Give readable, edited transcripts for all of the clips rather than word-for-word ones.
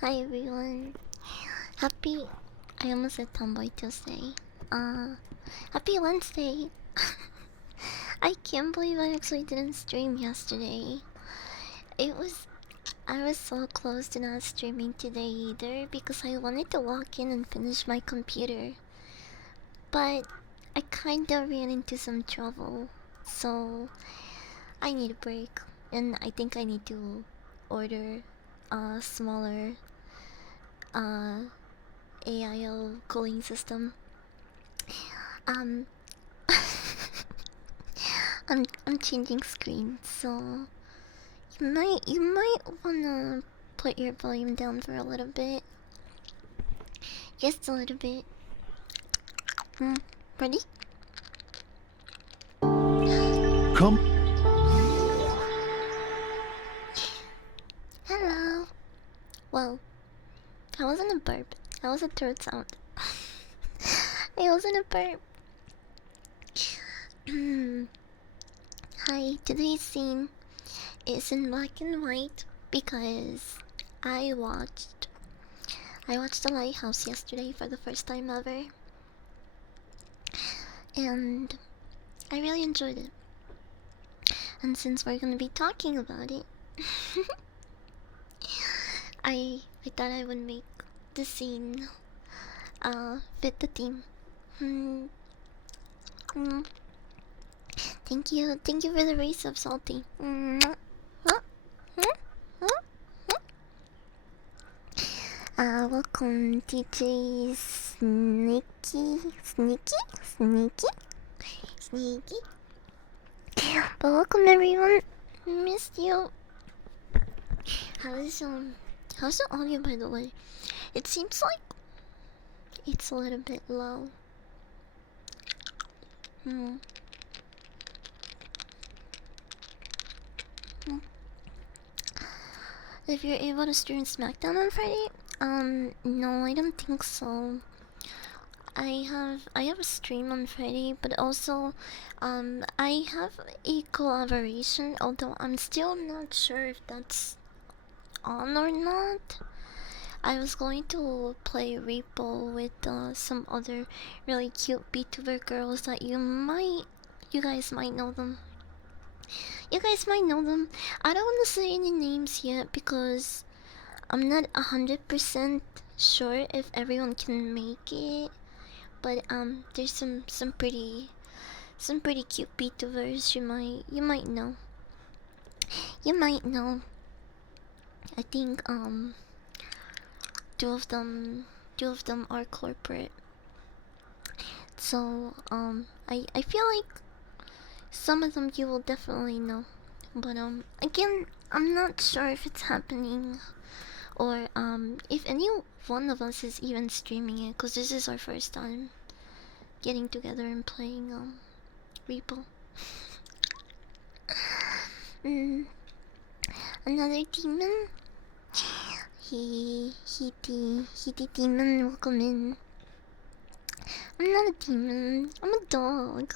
Hi everyone. Happy I almost said Tomboy Tuesday. Happy Wednesday. I can't believe I actually didn't stream yesterday. It was I was so close to not streaming today either because I wanted to walk in and finish my computer. But I kinda ran into some trouble. So I need a break. And I think I need to order a smaller uh AIO cooling system. Um, I'm changing screens, so you might wanna put your volume down for a little bit, just a little bit. Ready? Come. Hello. Well, that wasn't a burp. That was a throat sound. It wasn't a burp. Hi. Today's scene is in black and white because I watched I watched the Lighthouse yesterday for the first time ever, and I really enjoyed it. And since we're gonna be talking about it, I thought I would make the scene fit the theme. Hmm. Hmm. Thank you for the race of salty. Welcome DJ Sneaky. But welcome everyone. Missed you. How's how's the audio by the way? It seems like it's a little bit low. Hmm. If you're able to stream SmackDown on Friday, no, I don't think so. I have a stream on Friday, but also, I have a collaboration. Although I'm still not sure if that's on or not. I was going to play Repo with some other really cute VTuber girls that you guys might know them. You guys might know them. I don't want to say any names yet because I'm not 100% sure if everyone can make it. But there's some pretty cute VTubers you might know. You might know. I think two of them two of them are corporate. So I feel like some of them you will definitely know. But again, I'm not sure if it's happening or if any one of us is even streaming it, because this is our first time getting together and playing Repo. mm, Another demon. He demon, welcome in. I'm not a demon. I'm a dog.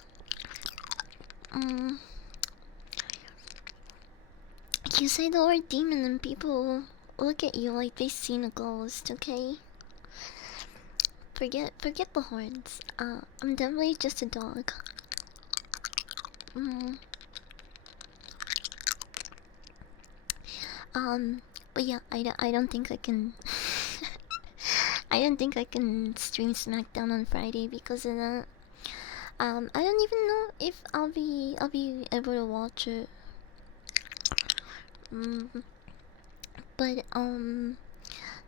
You say the word demon and people look at you like they've seen a ghost. Okay. Forget the horns. I'm definitely just a dog. Mm. But yeah, I don't think I can. I don't think I can stream SmackDown on Friday because of that. I don't even know if I'll be able to watch it. But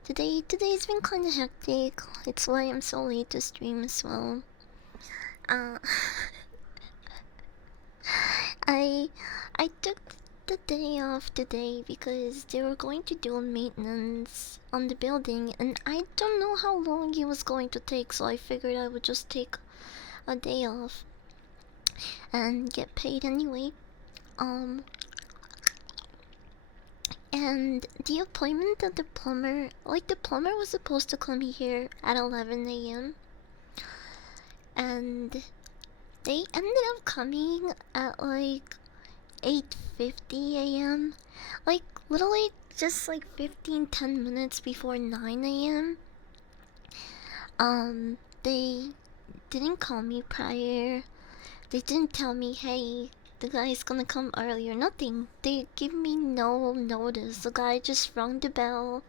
today's been kind of hectic. It's why I'm so late to stream as well. Uh, I I took the day off today because they were going to do maintenance on the building, and I don't know how long it was going to take, so I figured I would just take a day off and get paid anyway. Um, and the appointment of the plumber, like the plumber was supposed to come here at 11 a.m. and they ended up coming at like 8:50 a.m. Like literally just like 10 minutes before 9 a.m. They didn't call me prior. They didn't tell me, hey, the guy's gonna come early or nothing. They give me no notice. The guy just rang the bell.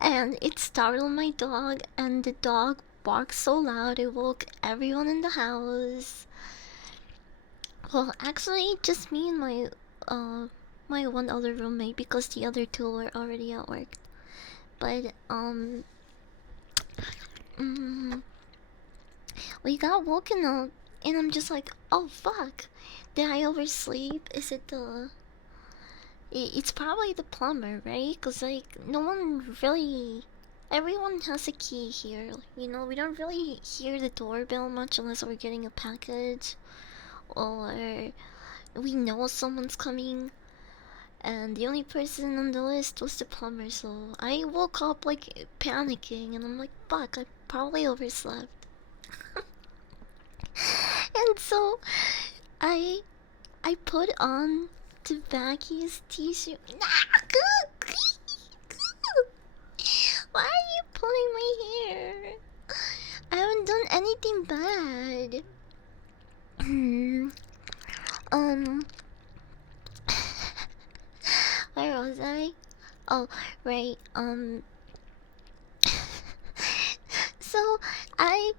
And it startled my dog, and the dog barked so loud it woke everyone in the house. Well, actually, just me and my one other roommate because the other two were already at work. But mm, we got woken up, and I'm just like, oh fuck, did I oversleep? Is it the? It's probably the plumber, right? Cause like no one really. Everyone has a key here. You know, we don't really hear the doorbell much unless we're getting a package or we know someone's coming. And the only person on the list was the plumber, so I woke up like panicking, and I'm like, fuck, I probably overslept. And so I I put on the baggiest t-shirt. Why are you pulling my hair? I haven't done anything bad. um, where was I? Oh, right. So I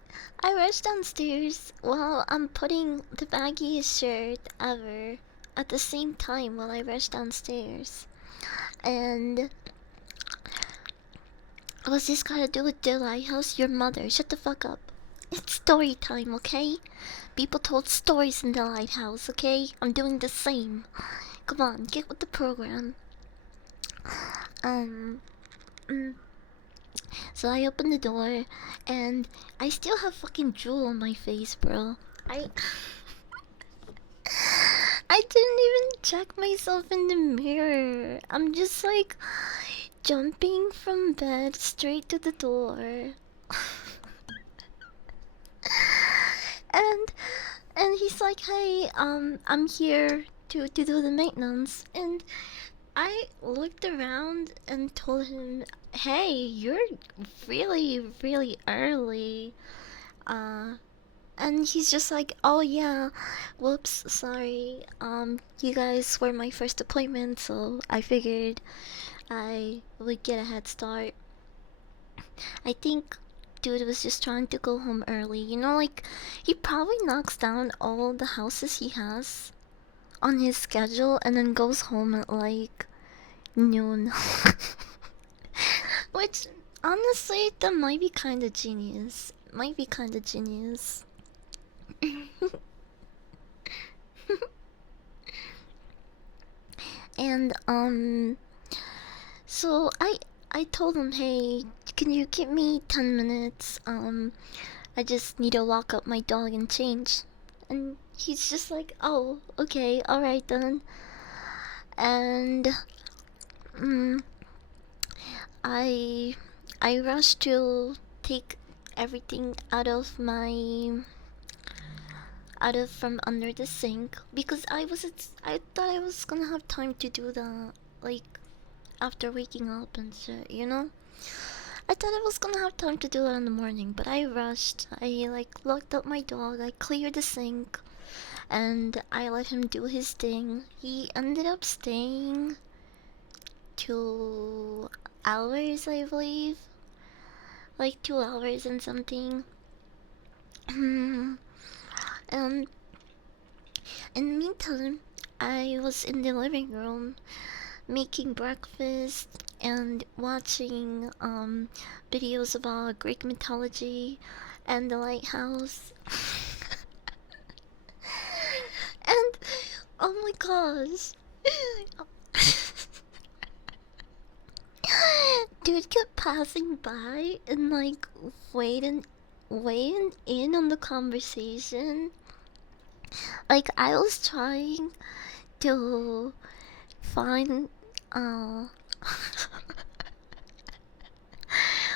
rushed downstairs while I'm putting the baggiest shirt ever at the same time while I rushed downstairs. And what's this got to do with the lighthouse? Your mother. Shut the fuck up. It's story time, okay? People told stories in the lighthouse, okay? I'm doing the same. Come on, get with the program. Um, mm, so I opened the door, and I still have fucking drool on my face, bro. I I didn't even check myself in the mirror. I'm just like jumping from bed straight to the door. and and he's like, "Hey, I'm here to do the maintenance." And I looked around and told him, "Hey, you're really early." Uh, and he's just like, "Oh yeah, whoops, sorry. You guys were my first appointment, so I figured I would get a head start." I think dude was just trying to go home early. You know, like he probably knocks down all the houses he has on his schedule and then goes home at like noon. Which honestly, that might be kind of genius. Might be kind of genius. And so I told him, "Hey, can you give me 10 minutes? I just need to walk up my dog and change." And he's just like, "Oh, okay, all right then." And mm, I I rushed to take everything out of from under the sink because I thought I was gonna have time to do that like after waking up and shit, you know? I thought I was gonna have time to do that in the morning, but I rushed. I like locked up my dog, I cleared the sink, and I let him do his thing. He ended up staying 2 hours, I believe. Like 2 hours and something. And in the meantime, I was in the living room making breakfast and watching videos about Greek mythology and the lighthouse. And oh my gosh. Dude kept passing by and like weighing in on the conversation. Like I was trying to find uh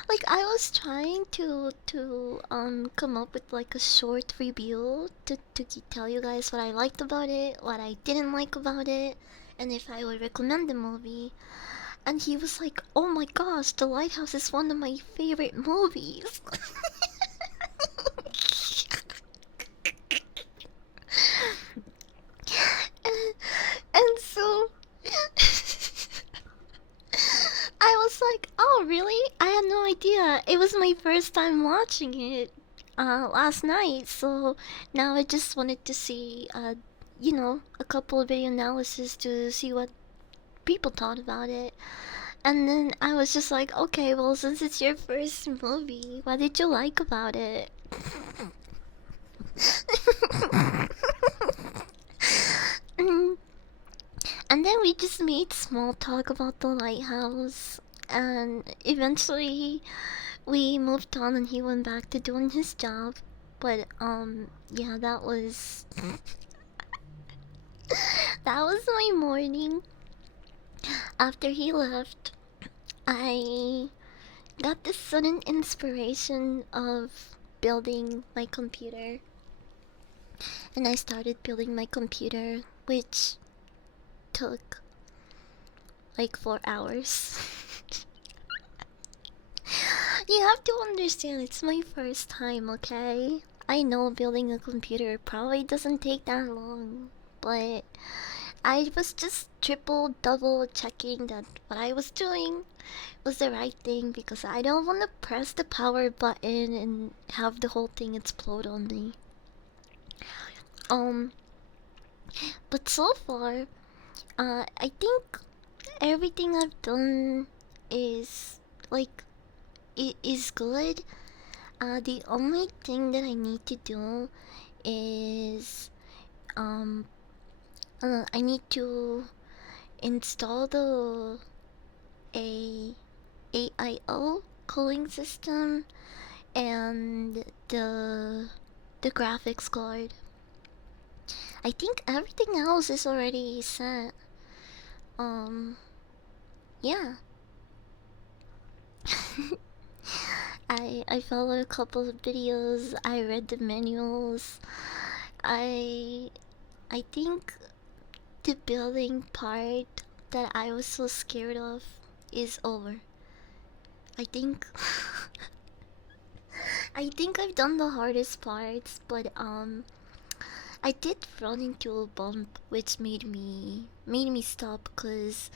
like I was trying to come up with like a short review to tell you guys what I liked about it, what I didn't like about it, and if I would recommend the movie. And he was like, "Oh my gosh, The Lighthouse is one of my favorite movies." and, and so I was like, "Oh, really? I had no idea. It was my first time watching it last night, so now I just wanted to see, a couple of video analysis to see what people thought about it." And then I was just like, "Okay, well, since it's your first movie, what did you like about it?" Mm, and then we just made small talk about the lighthouse, and eventually we moved on and he went back to doing his job. But yeah, that was that was my morning. After he left, I got this sudden inspiration of building my computer, and I started building my computer, which took like 4 hours. You have to understand, it's my first time, okay? I know building a computer probably doesn't take that long, but I was just triple, double checking that what I was doing was the right thing because I don't want to press the power button and have the whole thing explode on me. Um, but so far, I think everything I've done is like it is good. The only thing that I need to do is I need to install the a AIO cooling system and the graphics card. I think everything else is already set. Um, yeah. I followed a couple of videos. I read the manuals. I I think the building part that I was so scared of is over. I think I think I've done the hardest parts, but I did run into a bump which made me stop cuz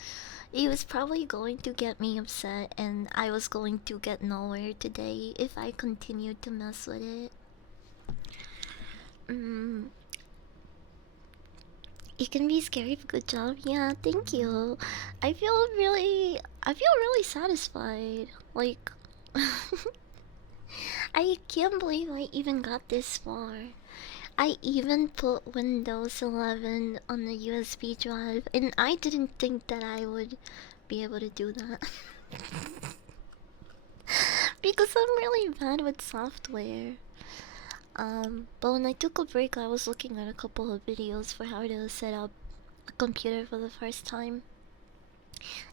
it was probably going to get me upset and I was going to get nowhere today if I continued to mess with it. Mm, it can be scary, but good job. Yeah, thank you. I feel really satisfied. Like, I can't believe I even got this far. I even put Windows 11 on the USB drive, and I didn't think that I would be able to do that. Because I'm really bad with software. But when I took a break, I was looking at a couple of videos for how to set up a computer for the first time.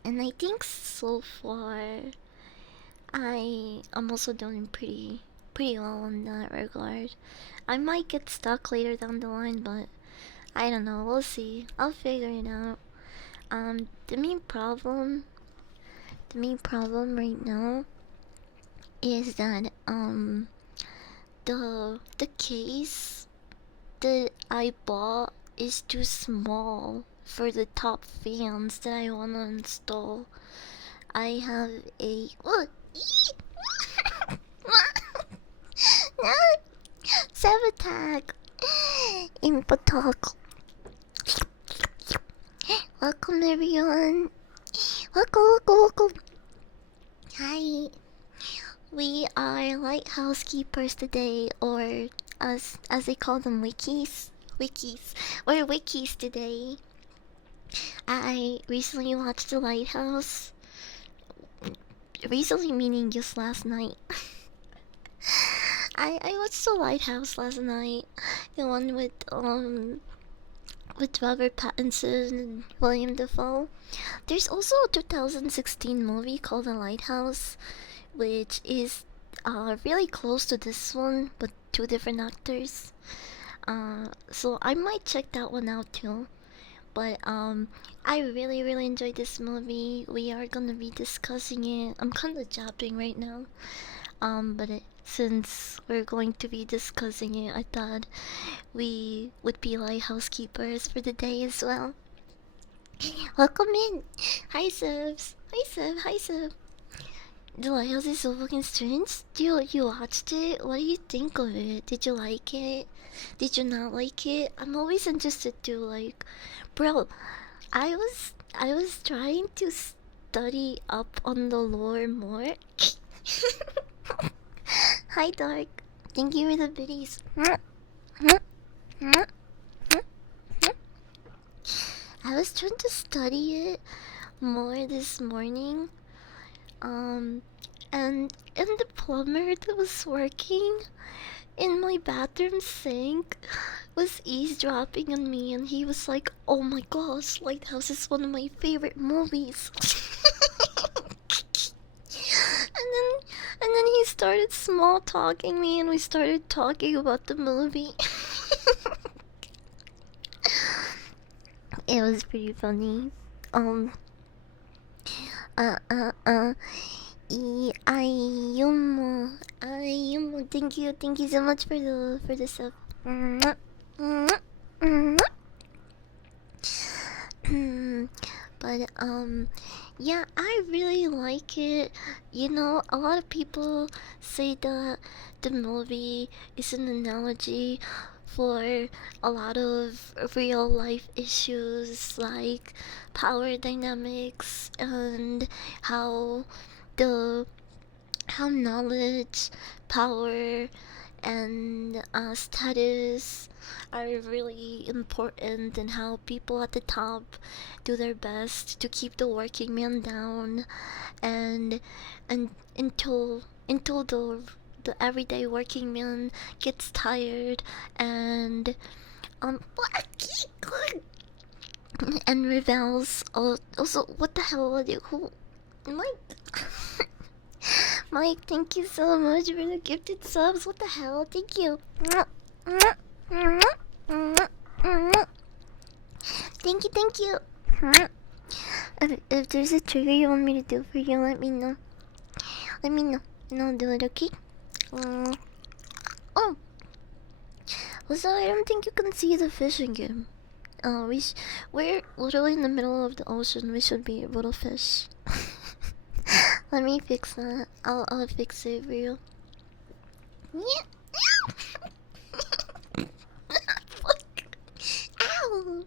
And I think so far, I'm also doing pretty well in that regard. I might get stuck later down the line, but I don't know. We'll see. I'll figure it out. The main problem right now is that the case that I bought is too small for the top fans that I wanna install. I have a Sabotage Input talk. Welcome everyone. Welcome. Hi. We are lighthouse keepers today, or as they call them, wikis. Wikis. We're wikis today. I recently watched The Lighthouse. Recently meaning just last night. I watched The Lighthouse last night. The one with Robert Pattinson and William Dafoe. There's also a 2016 movie called The Lighthouse, which is really close to this one, but two different actors. So I might check that one out too. But I really really enjoyed this movie. We are gonna be discussing it. I'm kind of jabbing right now. Since we're going to be discussing it, I thought we would be like housekeepers for the day as well. Welcome in. Hi Subs. Hi Sub. Hi Sub. The Lighthouse is so fucking strange. You watched it? What do you think of it? Did you like it? Did you not like it? I'm always interested to like, bro. I was trying to study up on the lore more. Hi Dark. Thank you for the biddies. I was trying to study it more this morning. Um, and the plumber that was working in my bathroom sink was eavesdropping on me, and he was like, "Oh my gosh, Lighthouse is one of my favorite movies." and then he started small talking me, and we started talking about the movie. It was pretty funny. Um, uh, uh, uh. Ayumu, thank you so much for the sub. But yeah, I really like it. You know, a lot of people say that the movie is an analogy for a lot of real life issues like power dynamics and how the how knowledge, power, and status are really important, and how people at the top do their best to keep the working man down, and until the everyday working man gets tired and um and rebels. Also, what the hell are you? Who? Mike? Mike, thank you so much for the gifted subs. What the hell? Thank you. Thank you. If there's a trigger you want me to do for you, let me know. Let me know. And I'll do it, okay? Oh. Also, I don't think you can see the fishing game. We're literally in the middle of the ocean. We should be able to fish. Let me fix that. I'll fix it for you. Yeah. Fuck. Ow.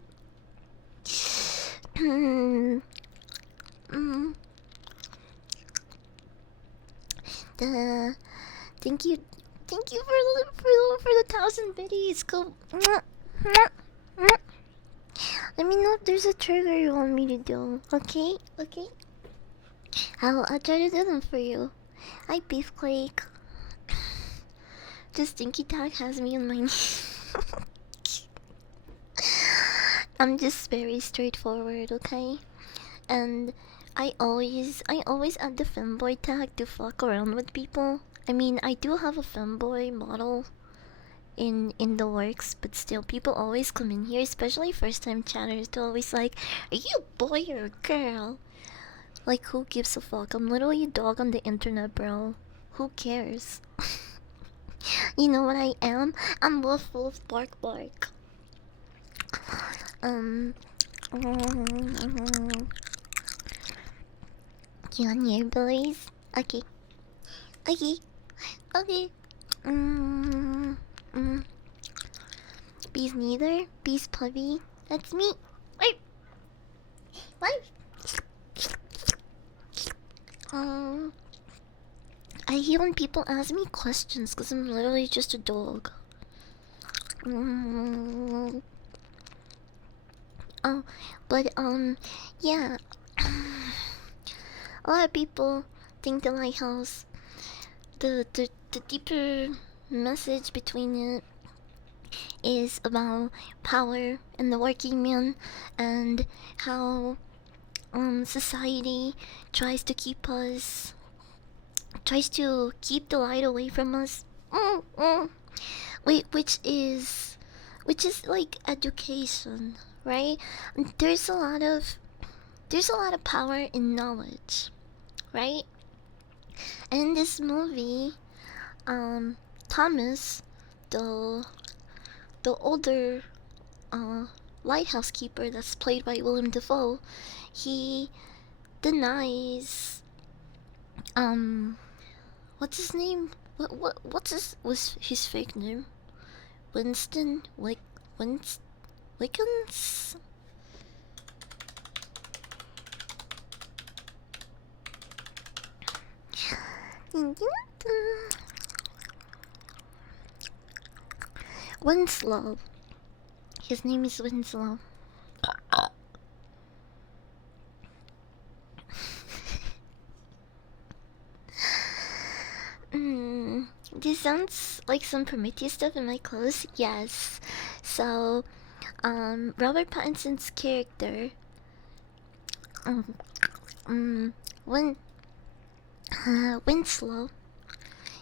The thank you for the 1,000 biddies. Go. Let me know if there's a trigger you want me to do. Okay. I'll try to do them for you. Hi, Beefquake. Just Stinky Tag has me on my knee. I'm just very straightforward, okay? And I always add the femboy tag to fuck around with people. I mean, I do have a femboy model in the works, but still, people always come in here, especially first time chatters. They're always like, "Are you a boy or a girl?" Like, who gives a fuck? I'm literally a dog on the internet, bro. Who cares? You know what I am? I'm Wolf Wolf Bark Bark. You on here, boys? Okay. Bees neither. Bees puppy. That's me. Wait. What? I hate when people ask me questions because I'm literally just a dog. Oh, but yeah. A lot of people think the Lighthouse, the deeper message between it is about power and the working man, and how society tries to keep the light away from us. Wait, which is like education, right? There's a lot of power in knowledge, right? And in this movie, Thomas, the the older uh lighthouse keeper that's played by Willem Dafoe, he denies what's his name? What's his fake name? Winston Wickens? Winslow. His name is Winslow. This sounds like some Prometheus stuff in my clothes. Yes. So, Robert Pattinson's character, when Winslow,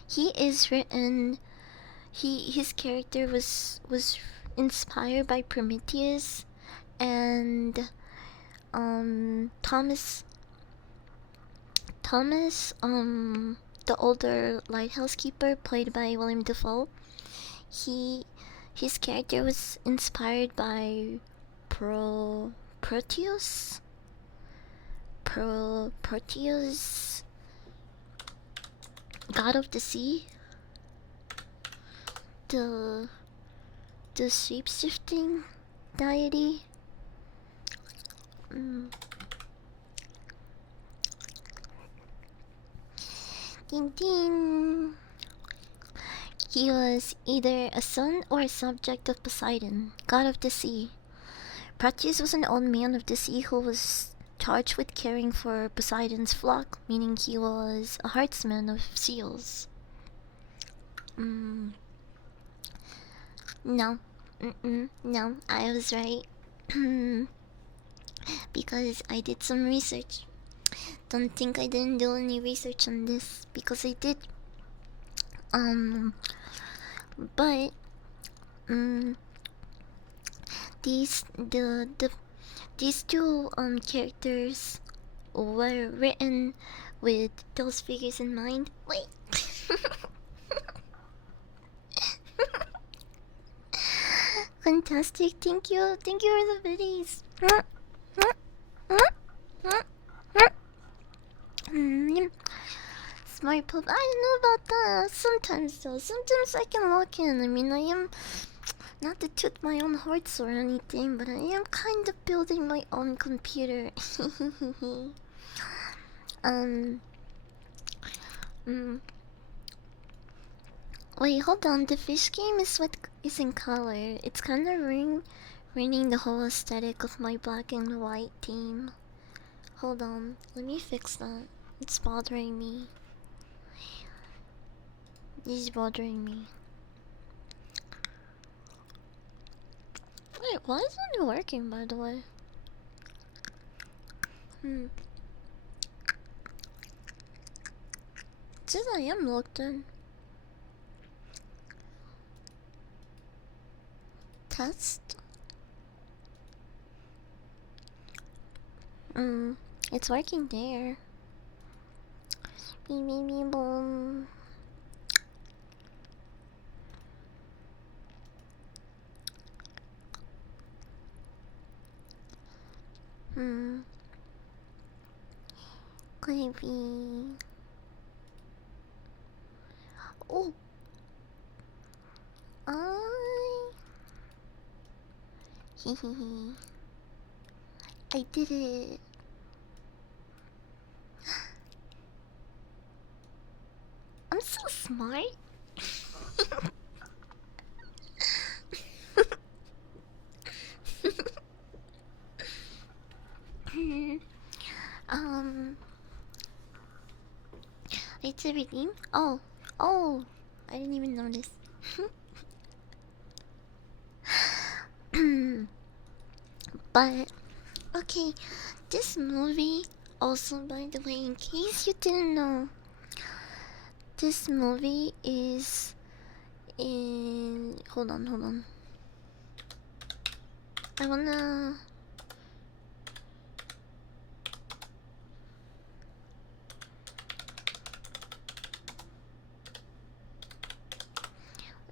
he is written. His character was inspired by Prometheus, and Thomas, the older lighthouse keeper played by William Dafoe, his character was inspired by Proteus, god of the sea, the shape-shifting deity. Ding ding. He was either a son or a subject of Poseidon, god of the sea. Proteus was an old man of the sea who was charged with caring for Poseidon's flock, meaning he was a herdsman of seals. No. No, I was right. Because I did some research. Don't think I didn't do any research on this, because I did. But these these two characters were written with those figures in mind. Wait. Fantastic, thank you for the biddies. Smart pup. I don't know about that. Sometimes though, sometimes I can lock in. I mean, I am not to toot my own horns or anything, but I am kind of building my own computer. Wait, hold on. The fish game is in color. It's kind of ruining the whole aesthetic of my black and white theme. Hold on. Let me fix that. It's bothering me. This is bothering me. Wait, why isn't it working, by the way? It says I am logged in. Test? It's working there. Beep beep beep boom. Could it be? Oh! Hehehe. I did it. I'm so smart. It's a redeem? Oh, I didn't even notice. But, okay, this movie, also by the way, in case you didn't know, this movie is in... Hold on. I wanna.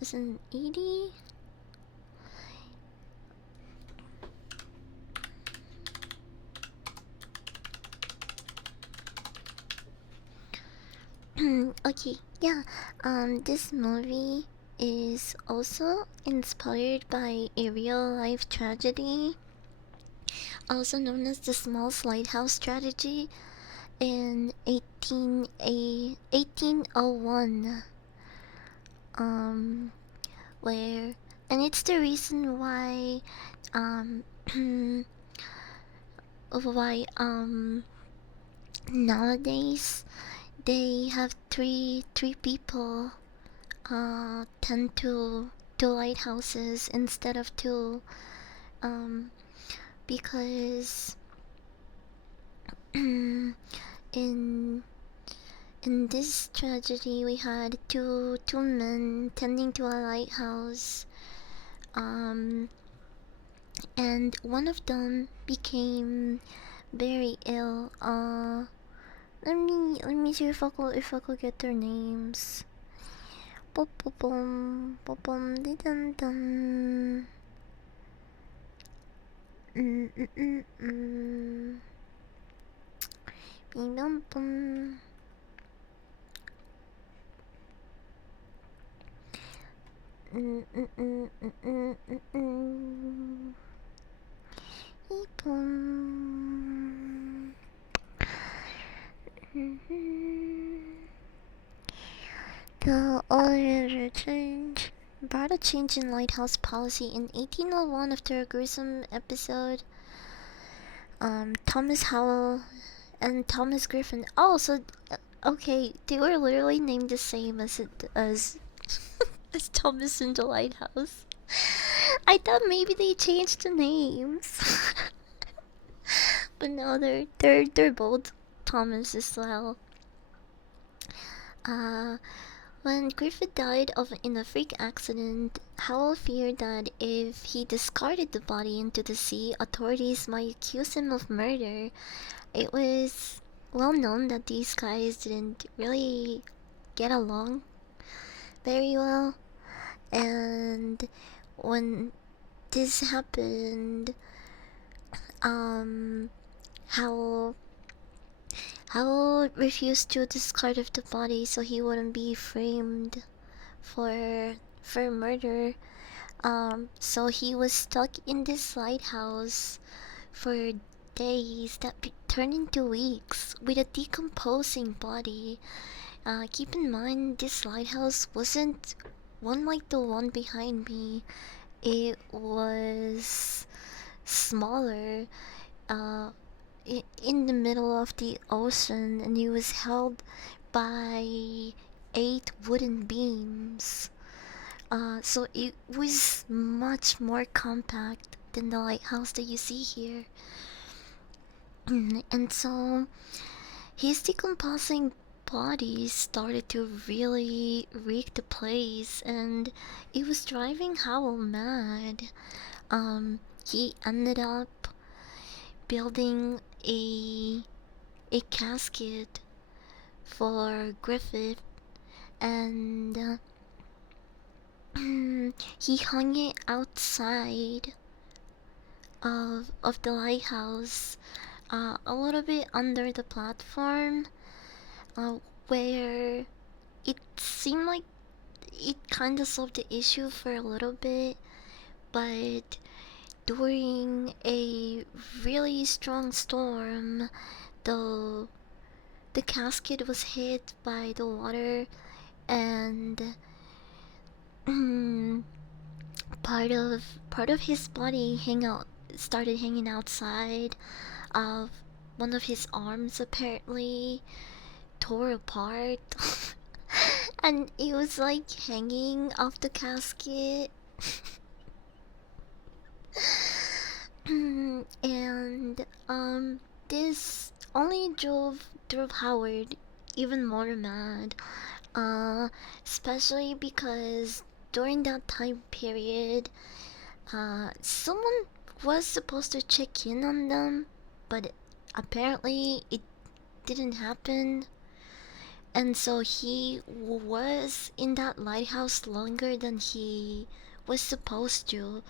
Is it an 80? Okay, yeah. This movie is also inspired by a real life tragedy, also known as the Small Lighthouse tragedy in 1801. Um, where, and it's the reason why, um, why, nowadays they have three people tend to lighthouses instead of two, um because in in this tragedy we had two men tending to a lighthouse, um and one of them became very ill. Let me see if I could get their names. Bum bum bum bum dun dun. Mm mm mm mm. Bing bum bum. Mm mm mm mm mm mm mm. Beep bum. The order change. About a change in lighthouse policy in 1801 after a gruesome episode. Thomas Howell and Thomas Griffin. Oh, so okay, they were literally named the same as as Thomas in the Lighthouse. I thought maybe they changed the names, but no, they're both Thomas as well. Uh, when Griffith died in a freak accident, Howell feared that if he discarded the body into the sea, authorities might accuse him of murder. It was well known that these guys didn't really get along very well, and when this happened, um, Howell Howell refused to discard of the body so he wouldn't be framed for murder. So he was stuck in this lighthouse for days that turned into weeks with a decomposing body. Keep in mind, this lighthouse wasn't one like the one behind me. It was smaller, uh, in the middle of the ocean, and it was held by 8 wooden beams. So it was much more compact than the lighthouse that you see here. And so his decomposing body started to really wreak the place, and it was driving Howell mad. He ended up building a casket for Griffith, and he hung it outside of the lighthouse, a little bit under the platform, uh, where it seemed like it kind of solved the issue for a little bit, but during a really strong storm, the the casket was hit by the water, and part of his body started hanging outside of one of his arms, apparently tore apart. And it was like hanging off the casket. And this only drove Howard even more mad, especially because during that time period, someone was supposed to check in on them, but apparently it didn't happen. And so he was in that lighthouse longer than he was supposed to.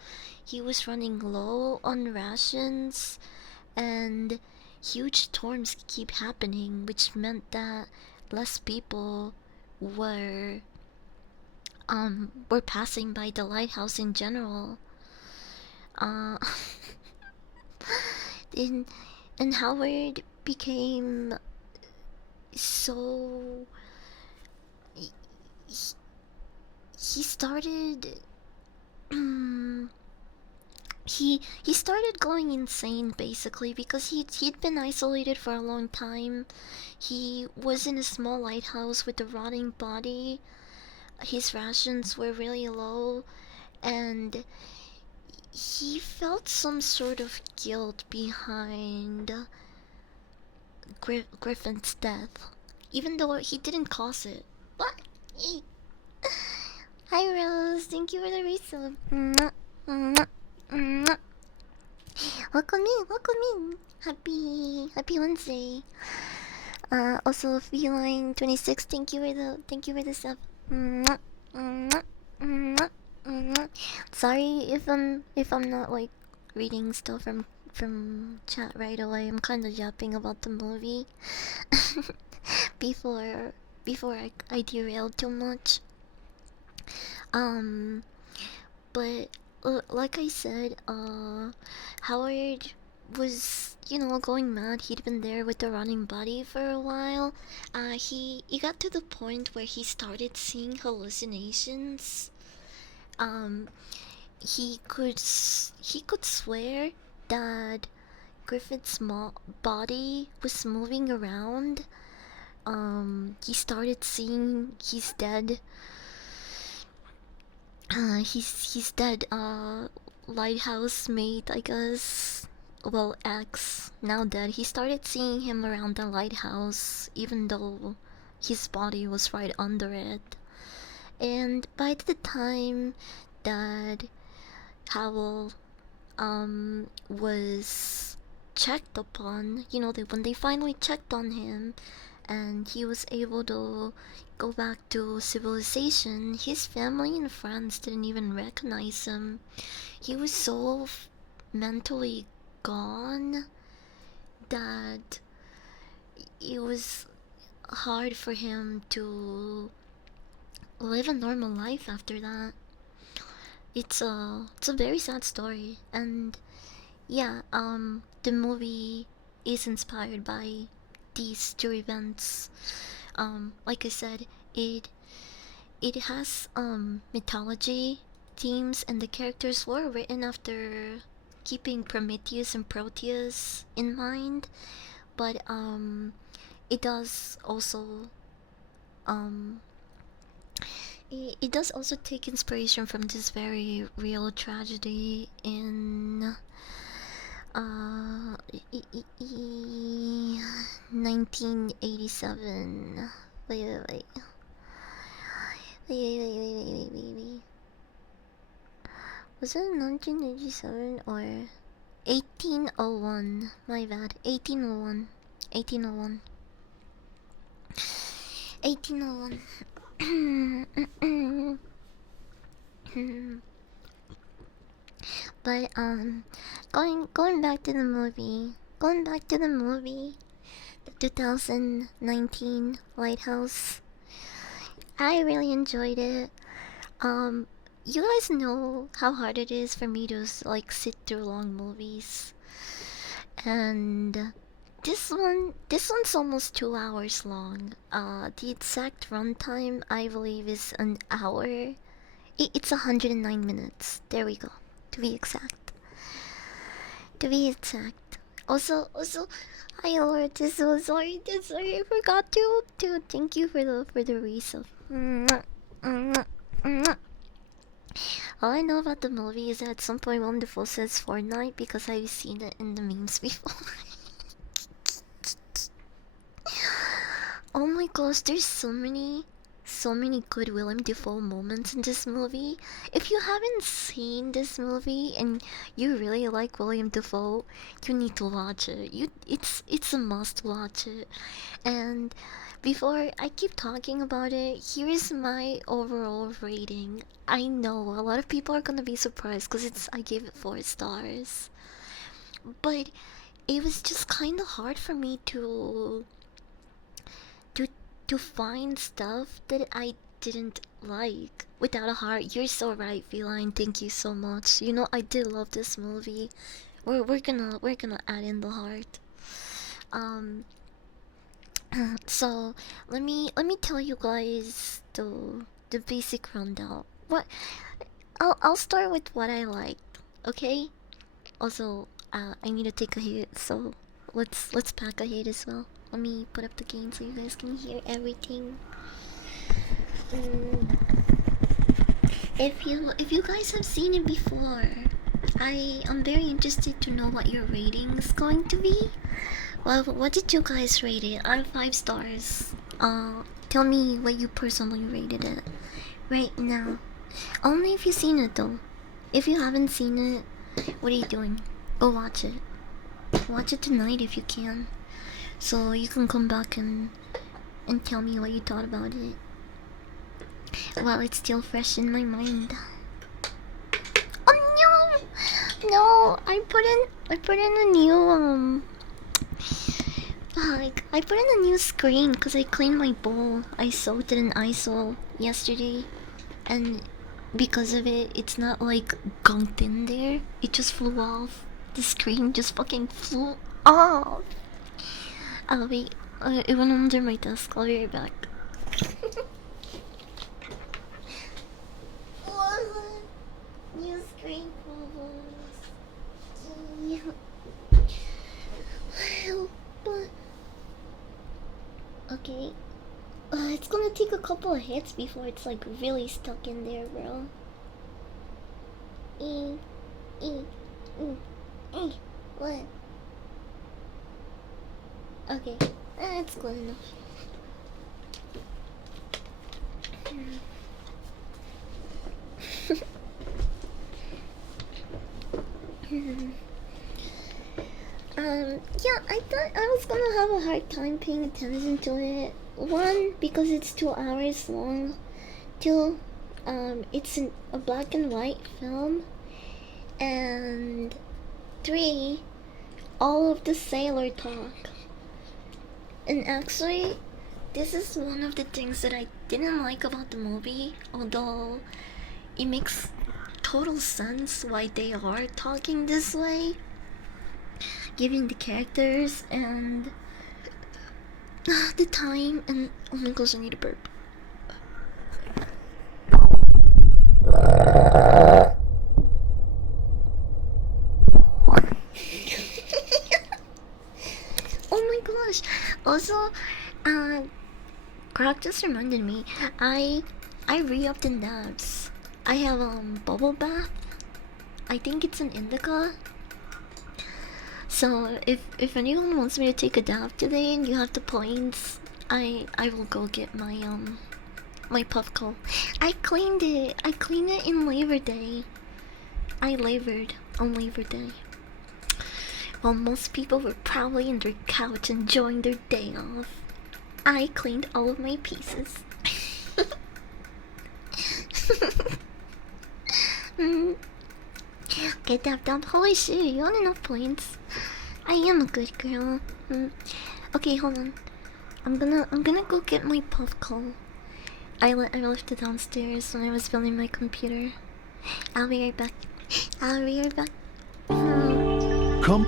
He was running low on rations, and huge storms keep happening, which meant that less people were were passing by the lighthouse in general. Uh, and Howard became so he, he started he started going insane basically because he'd been isolated for a long time. He was in a small lighthouse with a rotting body. His rations were really low, and he felt some sort of guilt behind Griffin's death, even though he didn't cause it. What? Hi Rose, thank you for the resub. Welcome in. Happy Wednesday. Also Feline 26, thank you for the sub. Sorry if I'm not like reading stuff from chat right away. I'm kind of yapping about the movie before I derailed too much. But like I said, Howard was, going mad. He'd been there with the running body for a while. He got to the point where he started seeing hallucinations. Um, he could swear that Griffith's body was moving around. He started seeing his dead he's dead lighthouse mate, I guess. Well, ex, now dead. He started seeing him around the lighthouse even though his body was right under it. And by the time that Howell was checked upon, when they finally checked on him and he was able to go back to civilization, his family and friends didn't even recognize him. He was so mentally gone that it was hard for him to live a normal life after that. It's a very sad story, and yeah, the movie is inspired by these two events. Like I said, it has mythology themes, and the characters were written after keeping Prometheus and Proteus in mind, but it does also um it does also take inspiration from this very real tragedy in 1987. Wait. Was it 1987 or 1801? My bad. 1801. 1801. 1801. But going back to the movie. The 2019 Lighthouse. I really enjoyed it. You guys know how hard it is for me to like sit through long movies, and this one's almost 2 hours long. The exact runtime I believe is an hour. It's 109 minutes. There we go. To be exact. Also, I Lord, this was sorry. I forgot to thank you for the resub. All I know about the movie is that at some point Wonderful says Fortnite because I've seen it in the memes before. Oh my gosh, there's so so many good William Defoe moments in this movie. If you haven't seen this movie and you really like William Defoe, you need to watch it. It's a must watch it. And before I keep talking about it, here's my overall rating. I know a lot of people are gonna be surprised because I gave it 4 stars, but it was just kind of hard for me to to find stuff that I didn't like without a heart. You're so right, Feline. Thank you so much. You know I did love this movie. We're gonna add in the heart. Um. So let me tell you guys the basic rundown. What I'll start with what I liked. Okay. Also, I need to take a hit, so let's pack a hit as well. Let me put up the game so you guys can hear everything. Mm, if you guys have seen it before, I am very interested to know what your rating is going to be. Well, what did you guys rate it out of 5 stars? Tell me what you personally rated it right now. Only if you've seen it though. If you haven't seen it, what are you doing? Go watch it. Watch it tonight if you can, so you can come back and tell me what you thought about it while it's still fresh in my mind. Oh no, no! I put in a new like I put in a new screen because I cleaned my bowl. I soaked it in ISO yesterday, and because of it, it's not like gunked in there. It just flew off. The screen just fucking flew off. I'll be. It went under my desk. I'll be right back. New screen problems. Okay. It's gonna take a couple of hits before it's like really stuck in there, bro. E, e, what? Okay, that's good enough. Yeah, I thought I was gonna have a hard time paying attention to it. One, because it's 2 hours long. Two, it's a black and white film. And three, all of the sailor talk. And actually, this is one of the things that I didn't like about the movie, although it makes total sense why they are talking this way, given the characters and the time. And oh my gosh, I need a burp. Oh my gosh. Also, Croc just reminded me, I re-upped in dabs. I have bubble bath. I think it's an indica. So if anyone wants me to take a dab today and you have the points, I will go get my Puffco. I cleaned it. I cleaned it in Labor Day. I labored on Labor Day. While most people were probably on their couch enjoying their day off, I cleaned all of my pieces. Get that. Holy shit, you want enough points? I am a good girl. Okay, hold on. I'm gonna go get my Puffco. I left it downstairs when I was building my computer. I'll be right back. I'll be right back. Come.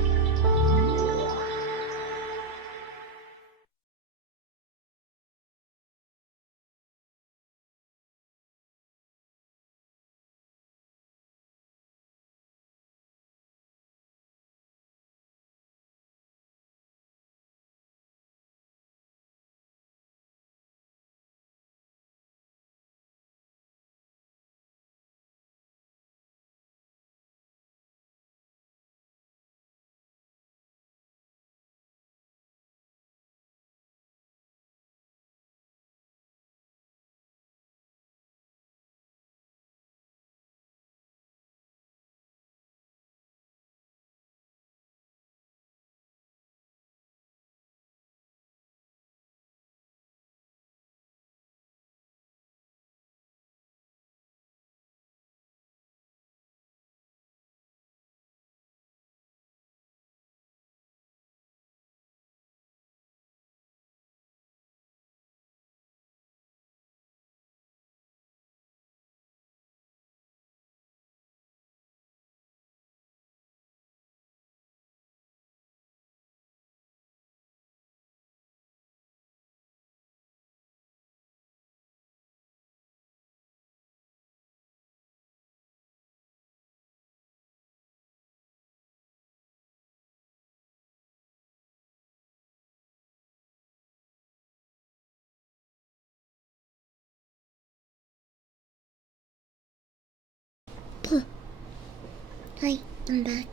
Hi, I'm back.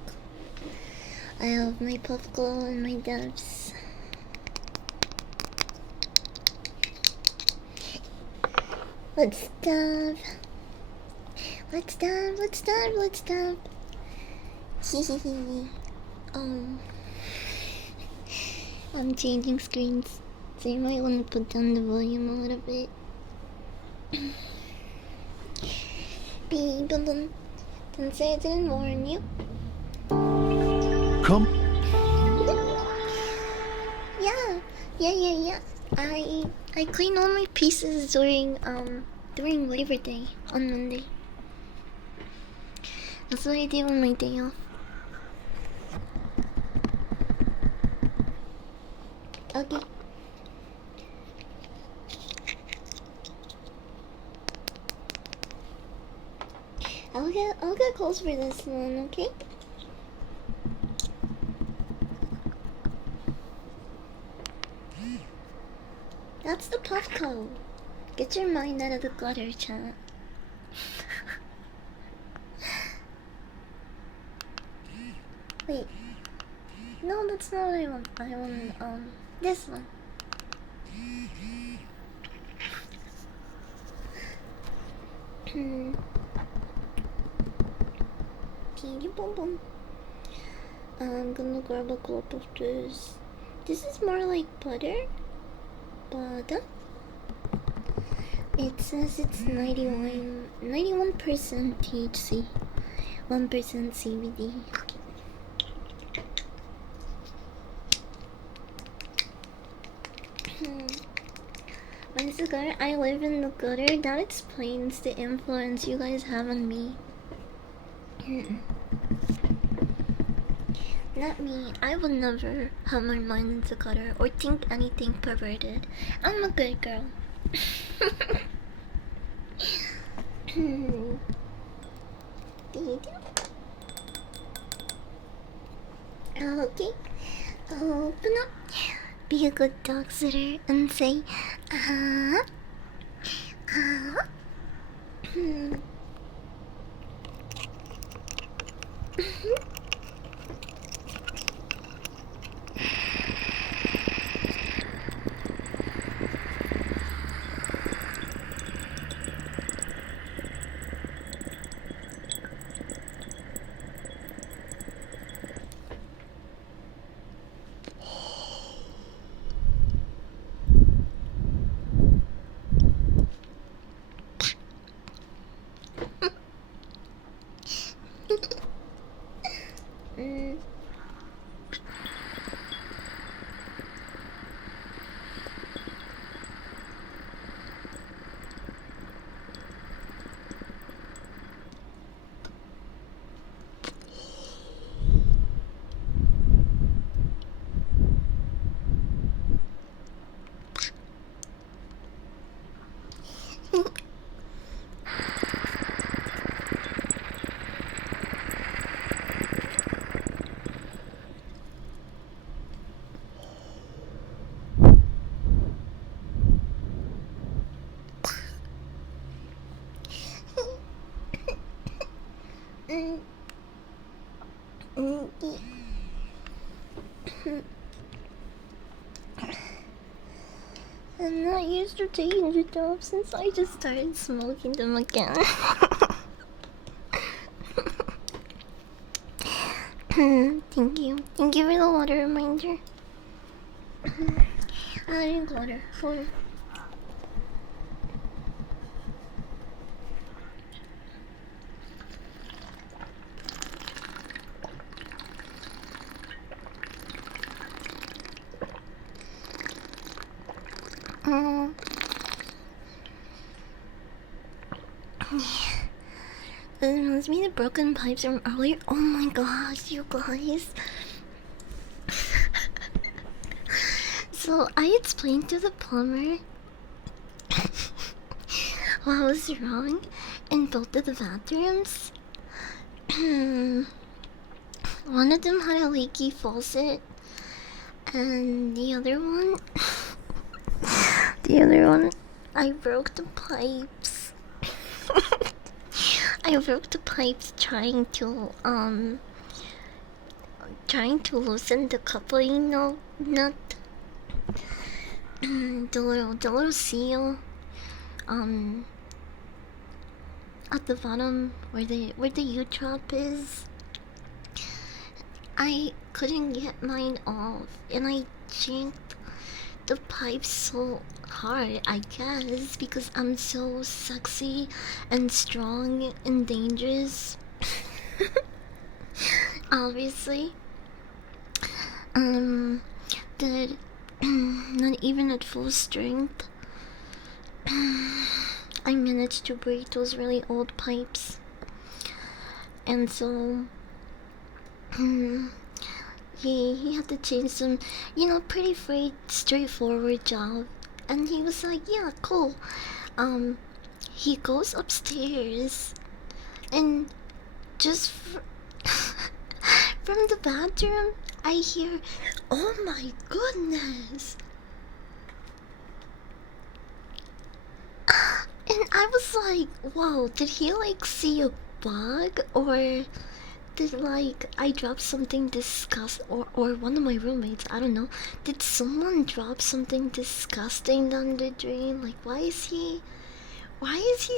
I have my puff glow and my doves. Let's dove. Let's dove, let's dove, let's dove. Hehehe. Um, I'm changing screens, so you might want to put down the volume a little bit. Beep, don't say I didn't warn you. Come. Yeah. I cleaned all my pieces during Labor Day on Monday. That's what I do on my day off. Okay. I'll get close for this one, okay? That's the puff code. Get your mind out of the gutter, chat. Wait. No, that's not what I want. I want, this one. Peedy boom boom. I'm gonna grab a clump of this. This is more like butter. Butter. It says it's 91% THC, 1% CBD. My cigar, I live in the gutter. That explains the influence you guys have on me. Not me. I would never have my mind in the gutter or think anything perverted. I'm a good girl. Okay. Open up. Be a good dog sitter and say, ah, ah. I'm not used to taking the dope since I just started smoking them again. Thank you. Thank you for the water reminder. I drink water. Water. That reminds me of the broken pipes from earlier. Oh my gosh, you guys. So I explained to the plumber what was wrong in both of the bathrooms. One of them had a leaky faucet, and the other one, I broke the pipes. I broke the pipes trying to loosen the coupling nut. The little seal at the bottom where the U-drop is. I couldn't get mine off, and I janked the pipe so hard, I guess, because I'm so sexy and strong and dangerous. Obviously. That not even at full strength, I managed to break those really old pipes. And so, he had to change some, pretty straightforward job. And he was like, yeah, cool. He goes upstairs and just from the bathroom, I hear, oh my goodness. And I was like, whoa, did he like see a bug? Or did like I drop something or one of my roommates, I don't know, did someone drop something disgusting down the drain? Like why is he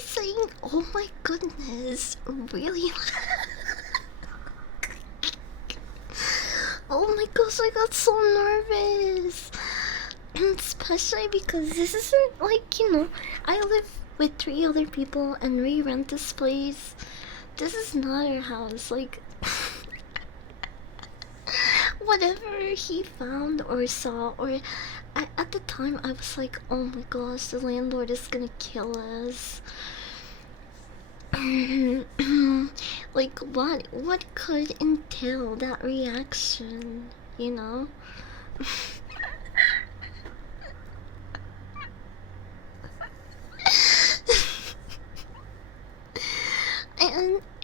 saying oh my goodness really? Oh my gosh, I got so nervous. Especially because this isn't like, I live with 3 other people and we rent this place. This is not our house. Like, whatever he found or saw, or at the time I was like, oh my gosh, the landlord is gonna kill us. Like, what could entail that reaction,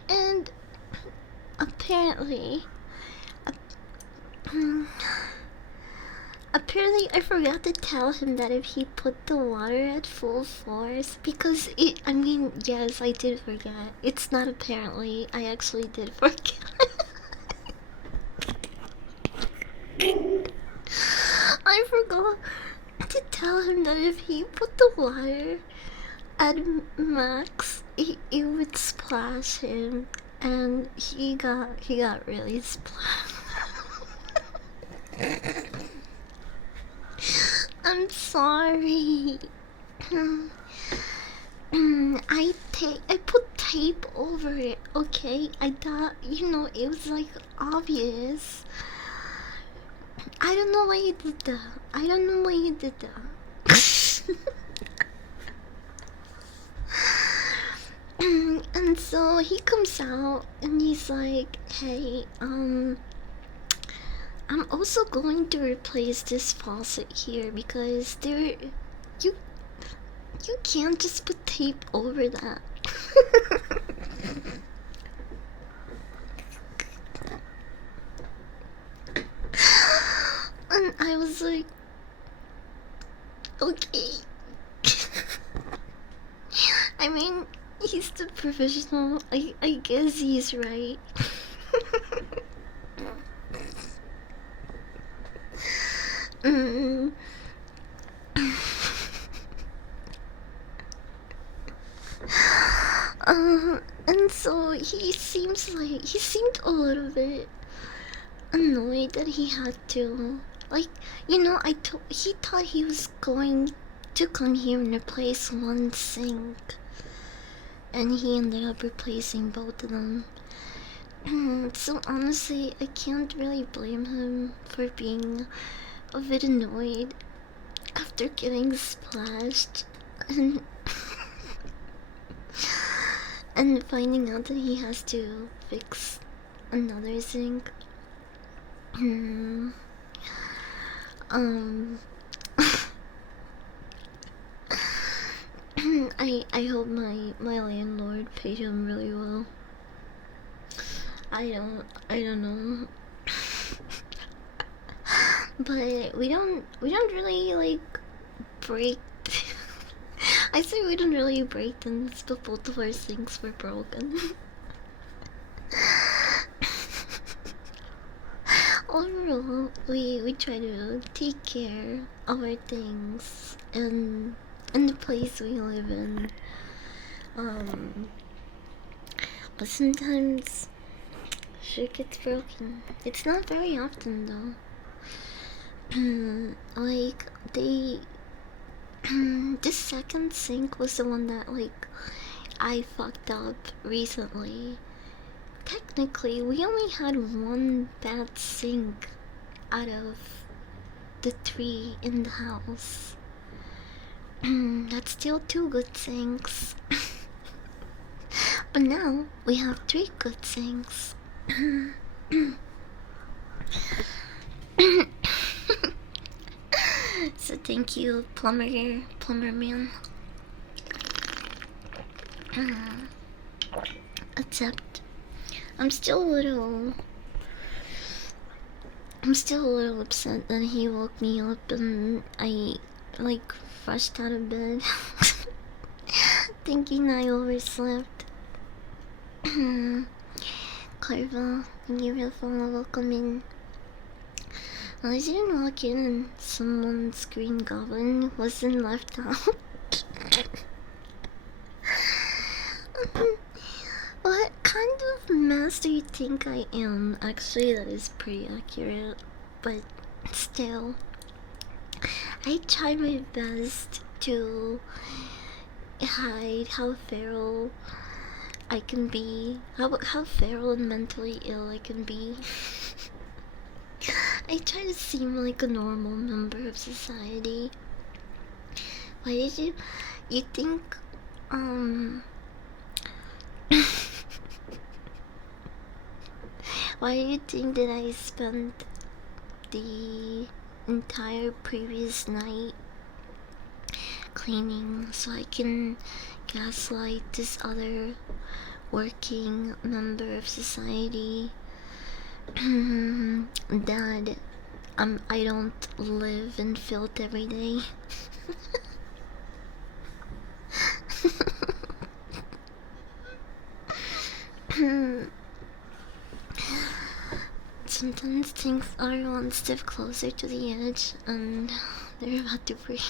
and apparently I forgot to tell him that if he put the water at full force, because yes, I did forget. It's not apparently, I actually did forget. I forgot to tell him that if he put the water at max, it would splash him, and he got really splashed. I'm sorry. I put tape over it, okay? I thought, it was like obvious. I don't know why you did that. And so he comes out and he's like, hey, I'm also going to replace this faucet here because you can't just put tape over that. And I was like, okay. I mean, he's the professional. I guess he's right. And so he seemed a little bit annoyed that he had to, like, he thought he was going to come here and replace one sink, and he ended up replacing both of them. So honestly, I can't really blame him for being a bit annoyed after getting splashed and and finding out that he has to fix another sink. I hope my landlord paid him really well. I don't know. But we don't really like break I say we didn't really break things, but both of our sinks were broken. Overall, we try to take care of our things and in the place we live in. But sometimes shit gets broken. It's not very often though. Like they the second sink was the one that like I fucked up recently. Technically, we only had one bad sink out of the 3 in the house. That's still 2 good sinks. But now we have 3 good sinks. So thank you, plumber man. Except I'm still a little upset that he woke me up and I like rushed out of bed thinking I overslept. Carva, thank you for the follow, welcome in. I didn't walk in and someone's green goblin wasn't left out. What kind of mess do you think I am? Actually, that is pretty accurate, but still, I tried my best to hide how feral I can be, how feral and mentally ill I can be. I try to seem like a normal member of society. Why did you think, why do you think that I spent the entire previous night cleaning so I can gaslight this other working member of society that I don't live in filth every day? Sometimes things are one step closer to the edge and they're about to break.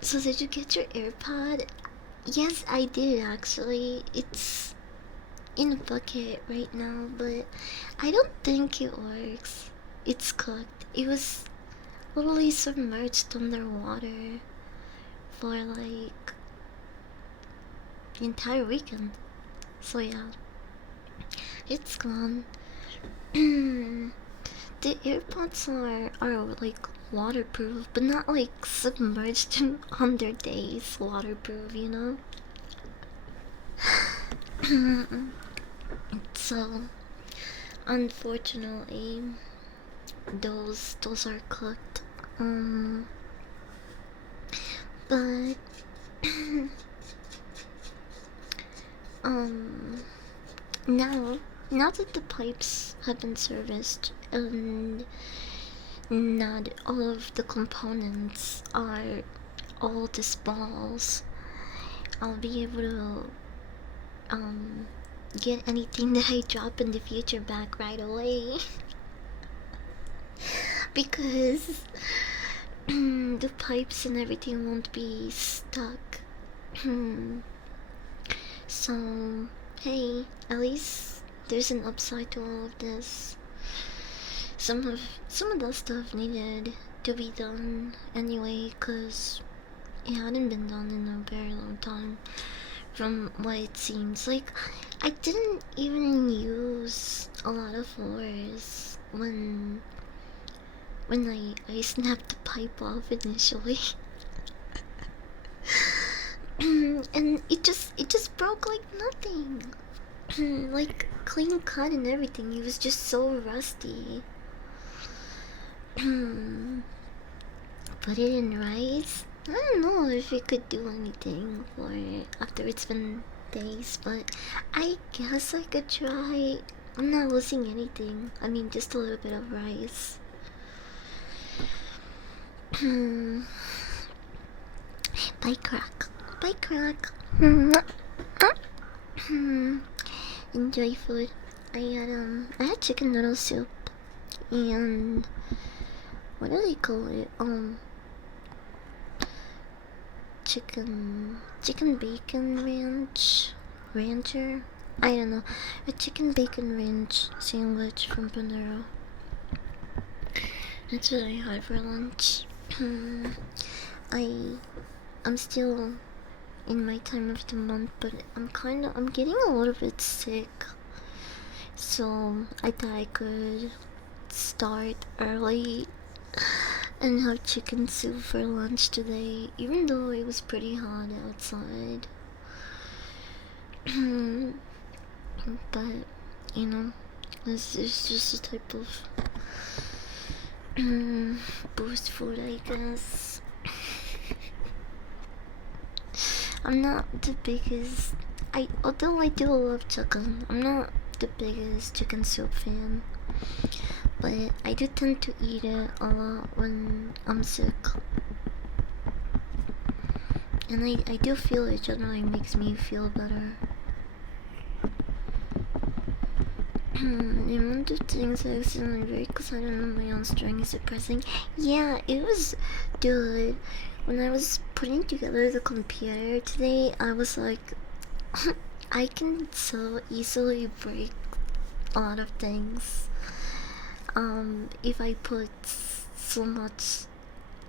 So did you get your AirPod? Yes, I did actually. It's in a bucket right now, but I don't think it works. It's cooked. It was literally submerged underwater for like the entire weekend. So yeah, it's gone. The AirPods are like waterproof, but not like submerged in 100 days waterproof, you know? So unfortunately those are cooked. But now that the pipes have been serviced and not all of the components are all disballs, I'll be able to get anything that I drop in the future back right away. Because the pipes and everything won't be stuck. So hey, at least there's an upside to all of this. Some of that stuff needed to be done anyway, cause it hadn't been done in a very long time. From what it seems like, I didn't even use a lot of floors when I snapped the pipe off initially. And it just broke like nothing. Like clean cut and everything. It was just so rusty. Put it in rice. I don't know if it could do anything for it after it's been days, but I guess I could try. I'm not losing anything. I mean, just a little bit of rice. Bye, crack. Bye, crack. Enjoy food. I had chicken noodle soup and what do they call it? Chicken bacon rancher. I don't know. A chicken bacon ranch sandwich from Panera. That's what I had for lunch. I'm still in my time of the month, but I'm getting a little bit sick. So I thought I could start early and have chicken soup for lunch today, even though it was pretty hot outside. But you know, this is just a type of boost food, I guess. I'm not the biggest. Although I do love chicken, I'm not the biggest chicken soup fan. But I do tend to eat it a lot when I'm sick. And I do feel it generally makes me feel better. And one of the things I accidentally break because I don't know my own string is depressing. Yeah, it was good. When I was putting together the computer today, I was like, I can so easily break a lot of things. If I put so much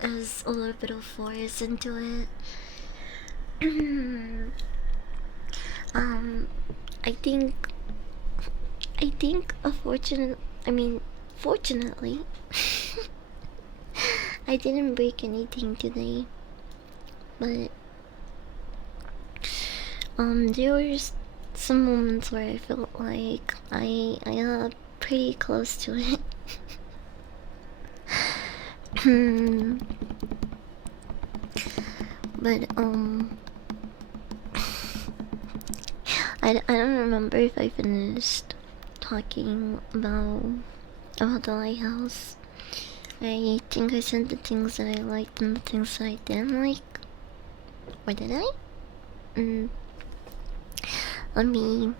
as a little bit of force into it. I think fortunately, I didn't break anything today. But there were some moments where I felt like I got pretty close to it. But I don't remember if I finished talking about the lighthouse. I think I said the things that I liked and the things that I didn't like. Or did I? Let me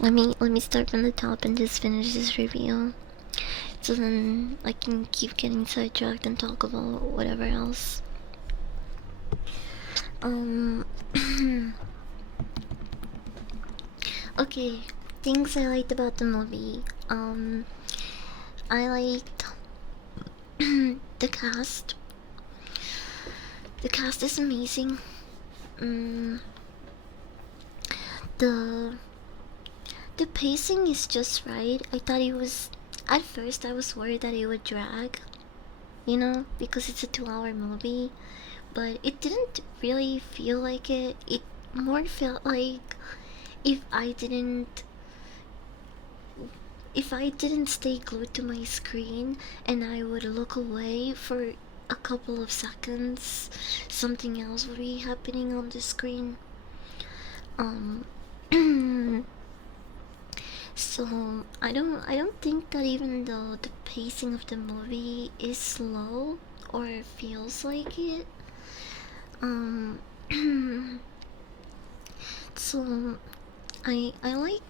let me start from the top and just finish this review. So then I can keep getting sidetracked and talk about whatever else. Okay, things I liked about the movie. I liked the cast. The cast is amazing. The pacing is just right. I thought it was. At first, I was worried that it would drag, because it's a 2-hour movie, but it didn't really feel like it. It more felt like if I didn't stay glued to my screen and I would look away for a couple of seconds, something else would be happening on the screen. So I don't think that even though the pacing of the movie is slow or feels like it, so I like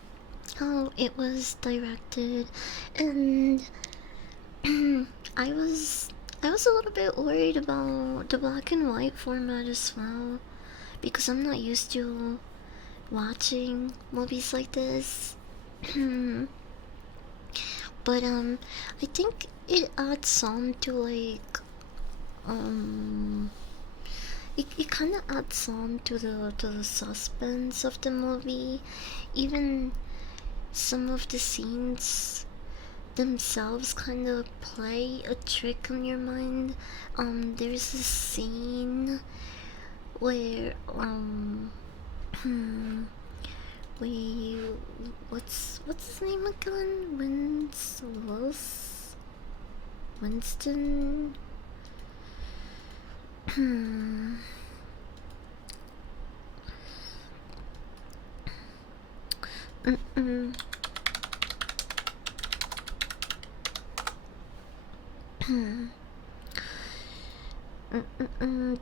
how it was directed, and I was a little bit worried about the black and white format as well, because I'm not used to watching movies like this. But I think it adds on to like it kind of adds on to the suspense of the movie. Even some of the scenes themselves kind of play a trick on your mind. There's a scene where we what's his name again? Winston.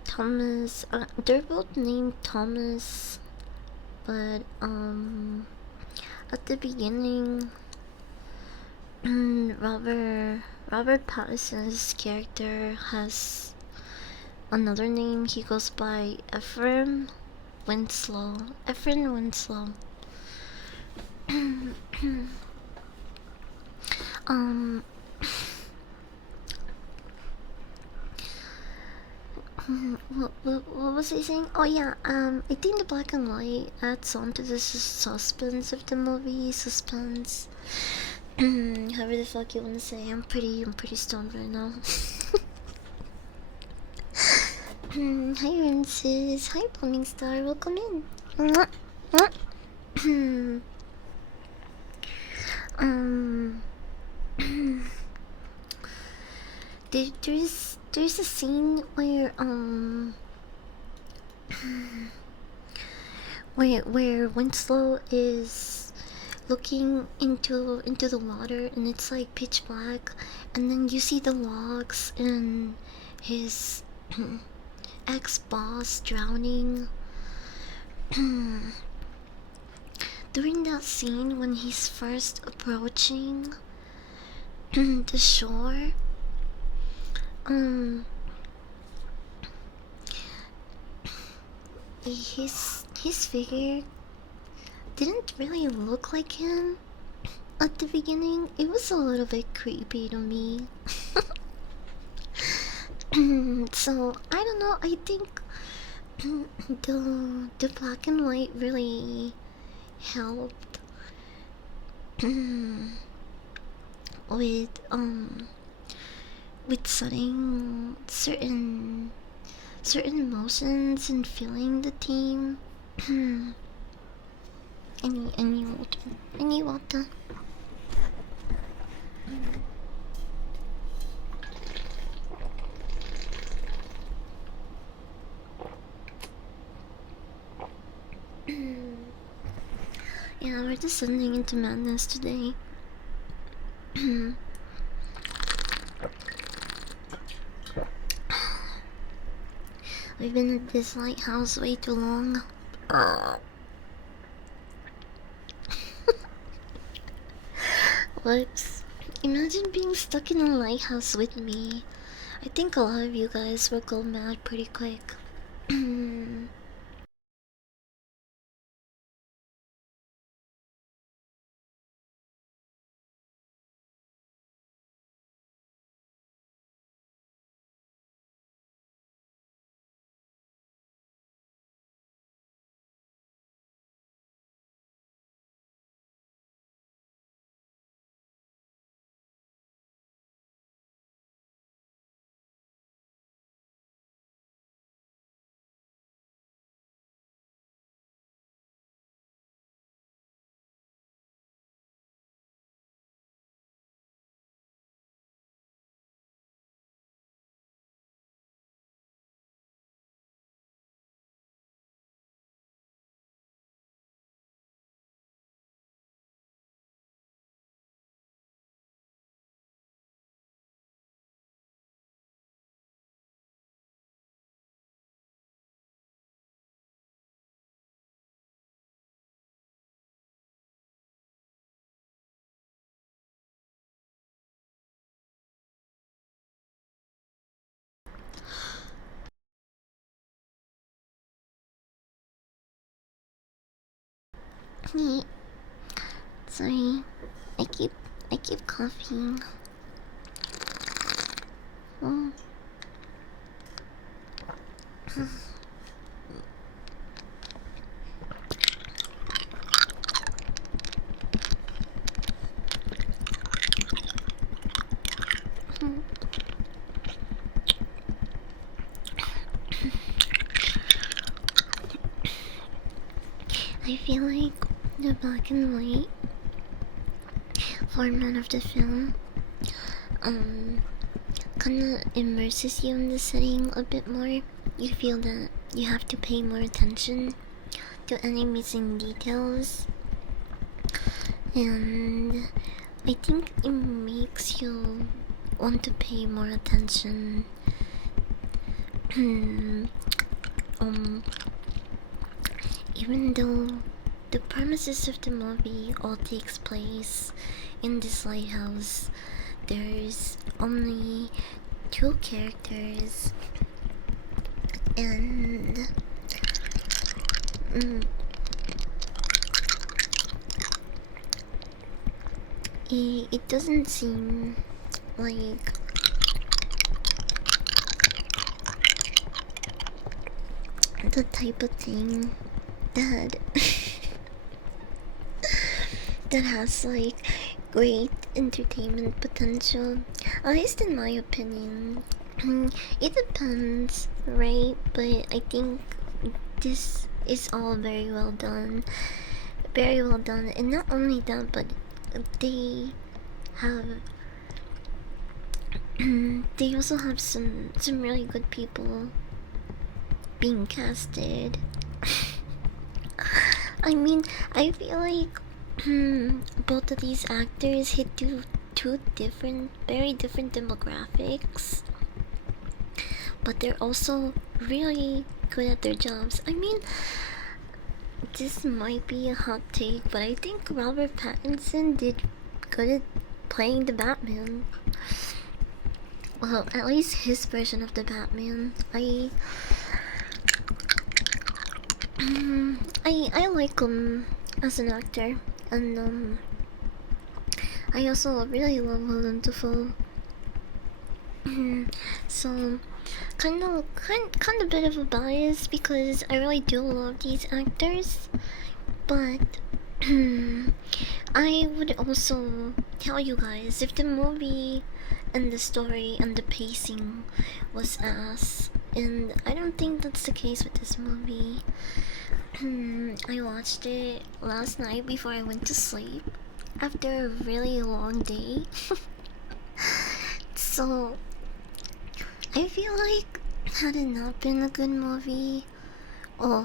Thomas. They're both named Thomas, but at the beginning, Robert Pattinson's character has another name. He goes by Ephraim Winslow. Ephraim Winslow. um. What was I saying? Oh yeah, I think the black and white adds on to the suspense of the movie. Suspense. However the fuck you wanna say. I'm pretty stoned right now. Hi Rinces. Hi Plumbing Star. Welcome in. There's a scene where where Winslow is looking into the water and it's like pitch black, and then you see the logs and his ex-boss drowning. During that scene when he's first approaching the shore, his figure didn't really look like him at the beginning. It was a little bit creepy to me. So I don't know, I think the black and white really helped with setting certain emotions and feeling the team. Any water. Any water. Yeah, we're descending into madness today. We've been at this lighthouse way too long. Whoops. Imagine being stuck in a lighthouse with me. I think a lot of you guys will go mad pretty quick. Sorry, I keep coughing. Oh. I feel like the black and white format of the film kinda immerses you in the setting a bit more. You feel that you have to pay more attention to any missing details, and I think it makes you want to pay more attention. um, Even though the premises of the movie all takes place in this lighthouse, there's only two characters, and it doesn't seem like the type of thing that that has like great entertainment potential, at least in my opinion. It depends, right? But I think this is all very well done. Very well done. And not only that, but they have they also have some really good people being casted. I mean, I feel like both of these actors hit two different, very different demographics, but they're also really good at their jobs. I mean, this might be a hot take, but I think Robert Pattinson did good at playing the Batman. Well, at least his version of the Batman. I like him as an actor, and I also really love Willem Dafoe. So kind of bit of a bias because I really do love these actors, but I would also tell you guys if the movie and the story and the pacing was ass, and I don't think that's the case with this movie. I watched it last night before I went to sleep after a really long day. So I feel like had it not been a good movie or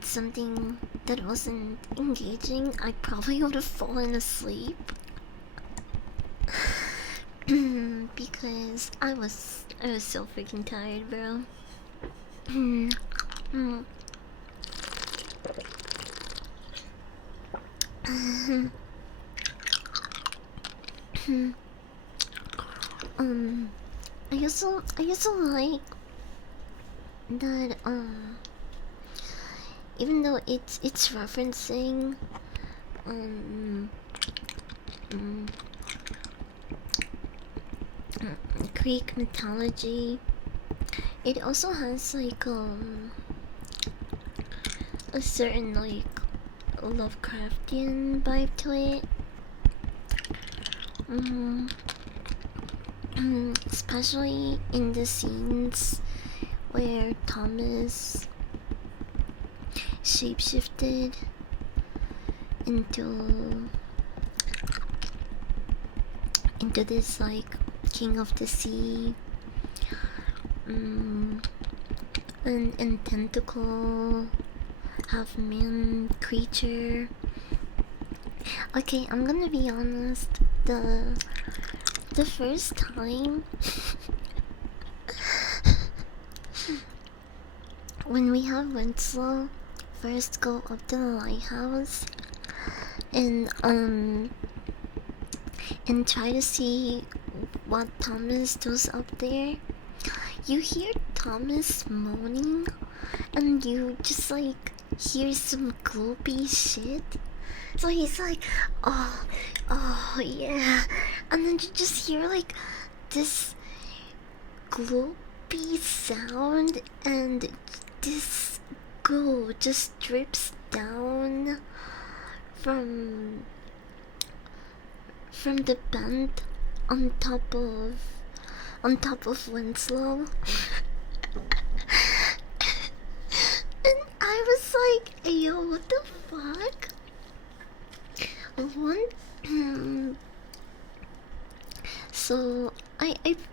something that wasn't engaging, I probably would have fallen asleep. Because I was so freaking tired, bro. I also like that even though it's referencing Greek mythology, it also has like a certain like Lovecraftian vibe to it. Especially in the scenes where Thomas shapeshifted into this like king of the sea, and tentacle half man creature. Okay, I'm gonna be honest. The first time when we have Winslow first go up to the lighthouse and try to see what Thomas does up there, you hear Thomas moaning and you just like hear some gloopy shit. So he's like, oh yeah, and then you just hear like this gloopy sound, and this goo just drips down from the bend on top of Winslow. And I was like, yo, what the fuck? So I've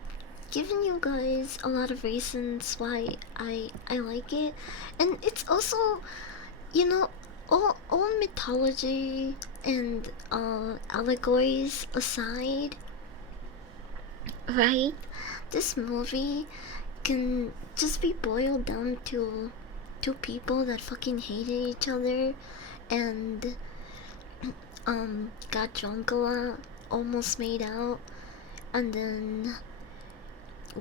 given you guys a lot of reasons why I like it, and it's also, you know, all mythology and allegories aside, right? This movie can just be boiled down to two people that fucking hated each other and got drunk a lot, almost made out, and then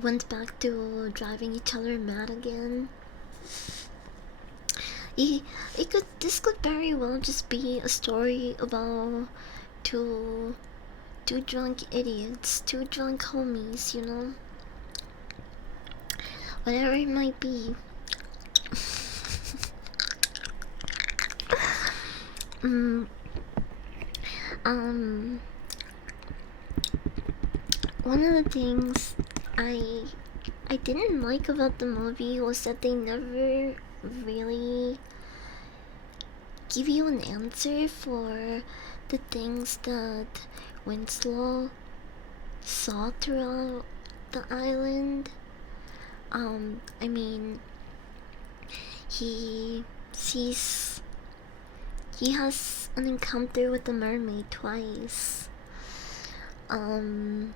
went back to driving each other mad again. This could very well just be a story about two two drunk idiots, two drunk homies, you know? Whatever it might be. mm, um One of the things I didn't like about the movie was that they never really give you an answer for the things that Winslow saw throughout the island. I mean, he sees he has an encounter with the mermaid twice. Wait,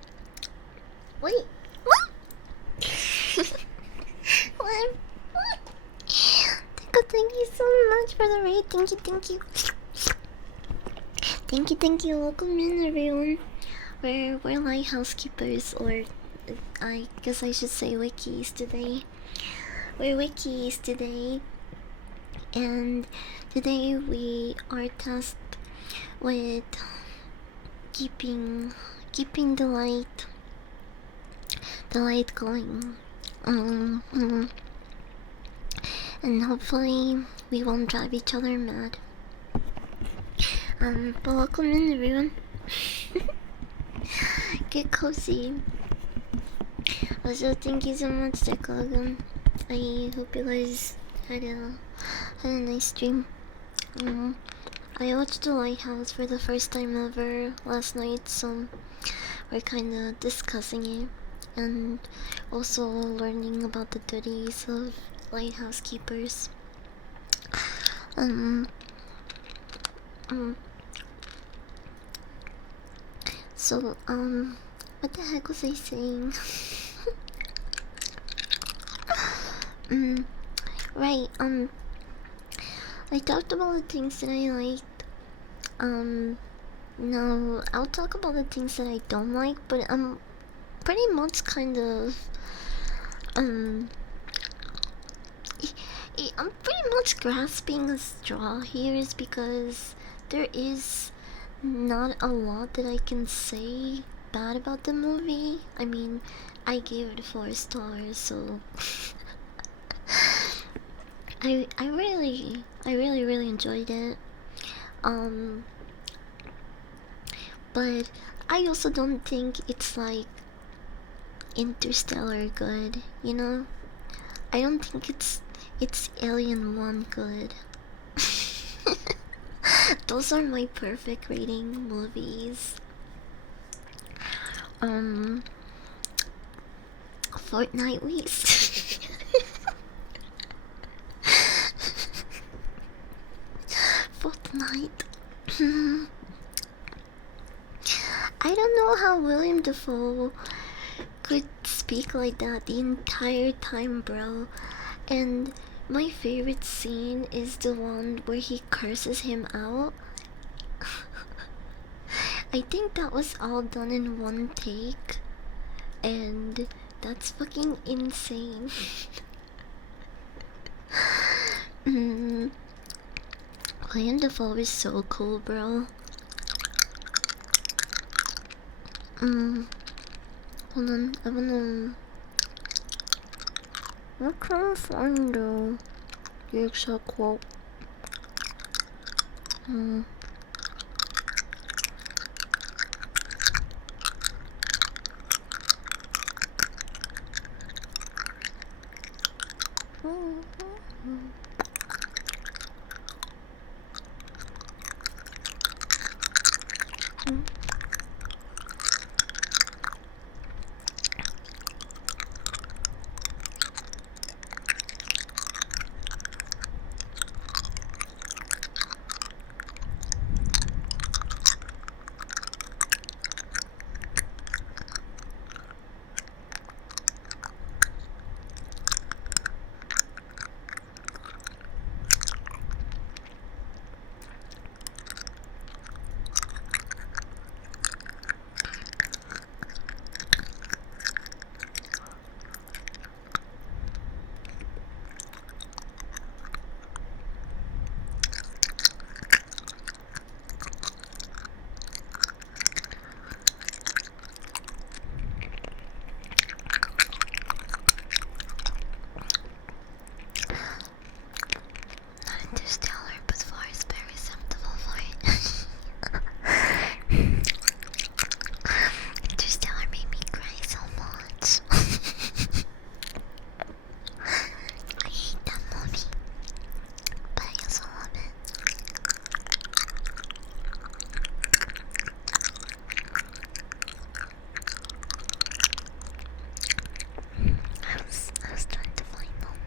what? What? Thank you so much for the raid. Thank you. Thank you. Welcome in, everyone. We're Lighthouse keepers, or I guess I should say wikis today. We're wikis today, and today we are tasked with keeping the light going. And hopefully we won't drive each other mad. But welcome in, everyone. Get cozy. Also, thank you so much, Declagon. I hope you guys had a nice stream. I watched the Lighthouse for the first time ever last night, so we're kind of discussing it and also learning about the duties of lighthouse keepers. So, what the heck was I saying? Right, I talked about the things that I liked. Now I'll talk about the things that I don't like, but I'm pretty much kind of, I'm pretty much grasping a straw here, is because there is not a lot that I can say bad about the movie. I mean, I gave it 4 stars, so I really enjoyed it. But I also don't think it's like Interstellar good, you know? I don't think it's Alien 1 good. Those are my perfect rating movies. Fortnite Weeks. Fortnite. I don't know how William Dafoe could speak like that the entire time, bro. And my favorite scene is the one where he curses him out. I think that was all done in one take, and that's fucking insane. William Dafoe is so cool, bro. Hold on, I wanna... I'm trying to find the exact quote. Interstellar, but far is very acceptable for it. Interstellar made me cry so much. I hate that movie, but I also love it. I was trying to find them.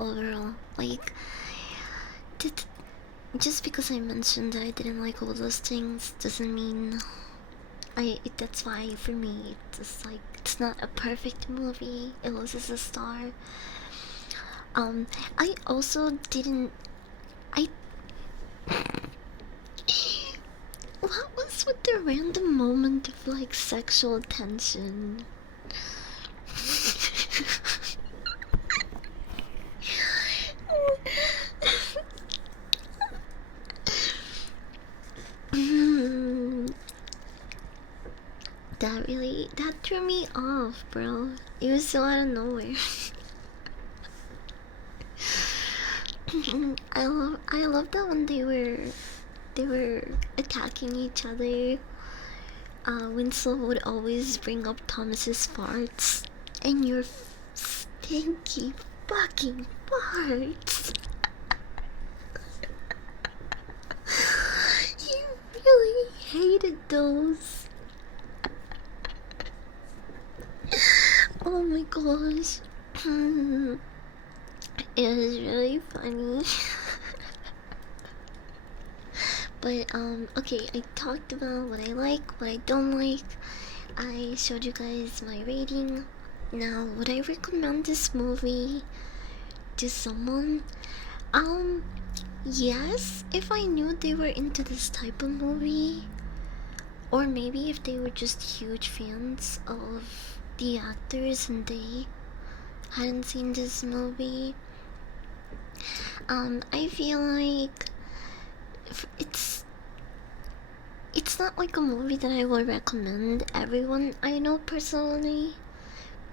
overall. Like, did, just because I mentioned that I didn't like all those things doesn't mean that's why for me it's just like it's not a perfect movie. It loses a star. I also didn't. I. What was with the random moment of like sexual tension? That threw me off, bro. It was so out of nowhere. I love that when they were attacking each other. Winslow would always bring up Thomas's farts and your stinky fucking farts. You really hated those. Oh my gosh. It was really funny. But okay, I talked about what I like, what I don't like. I showed you guys my rating. Now, would I recommend this movie to someone? Yes, if I knew they were into this type of movie. Or maybe if they were just huge fans of the actors and they hadn't seen this movie. I feel like it's not like a movie that I would recommend everyone I know personally,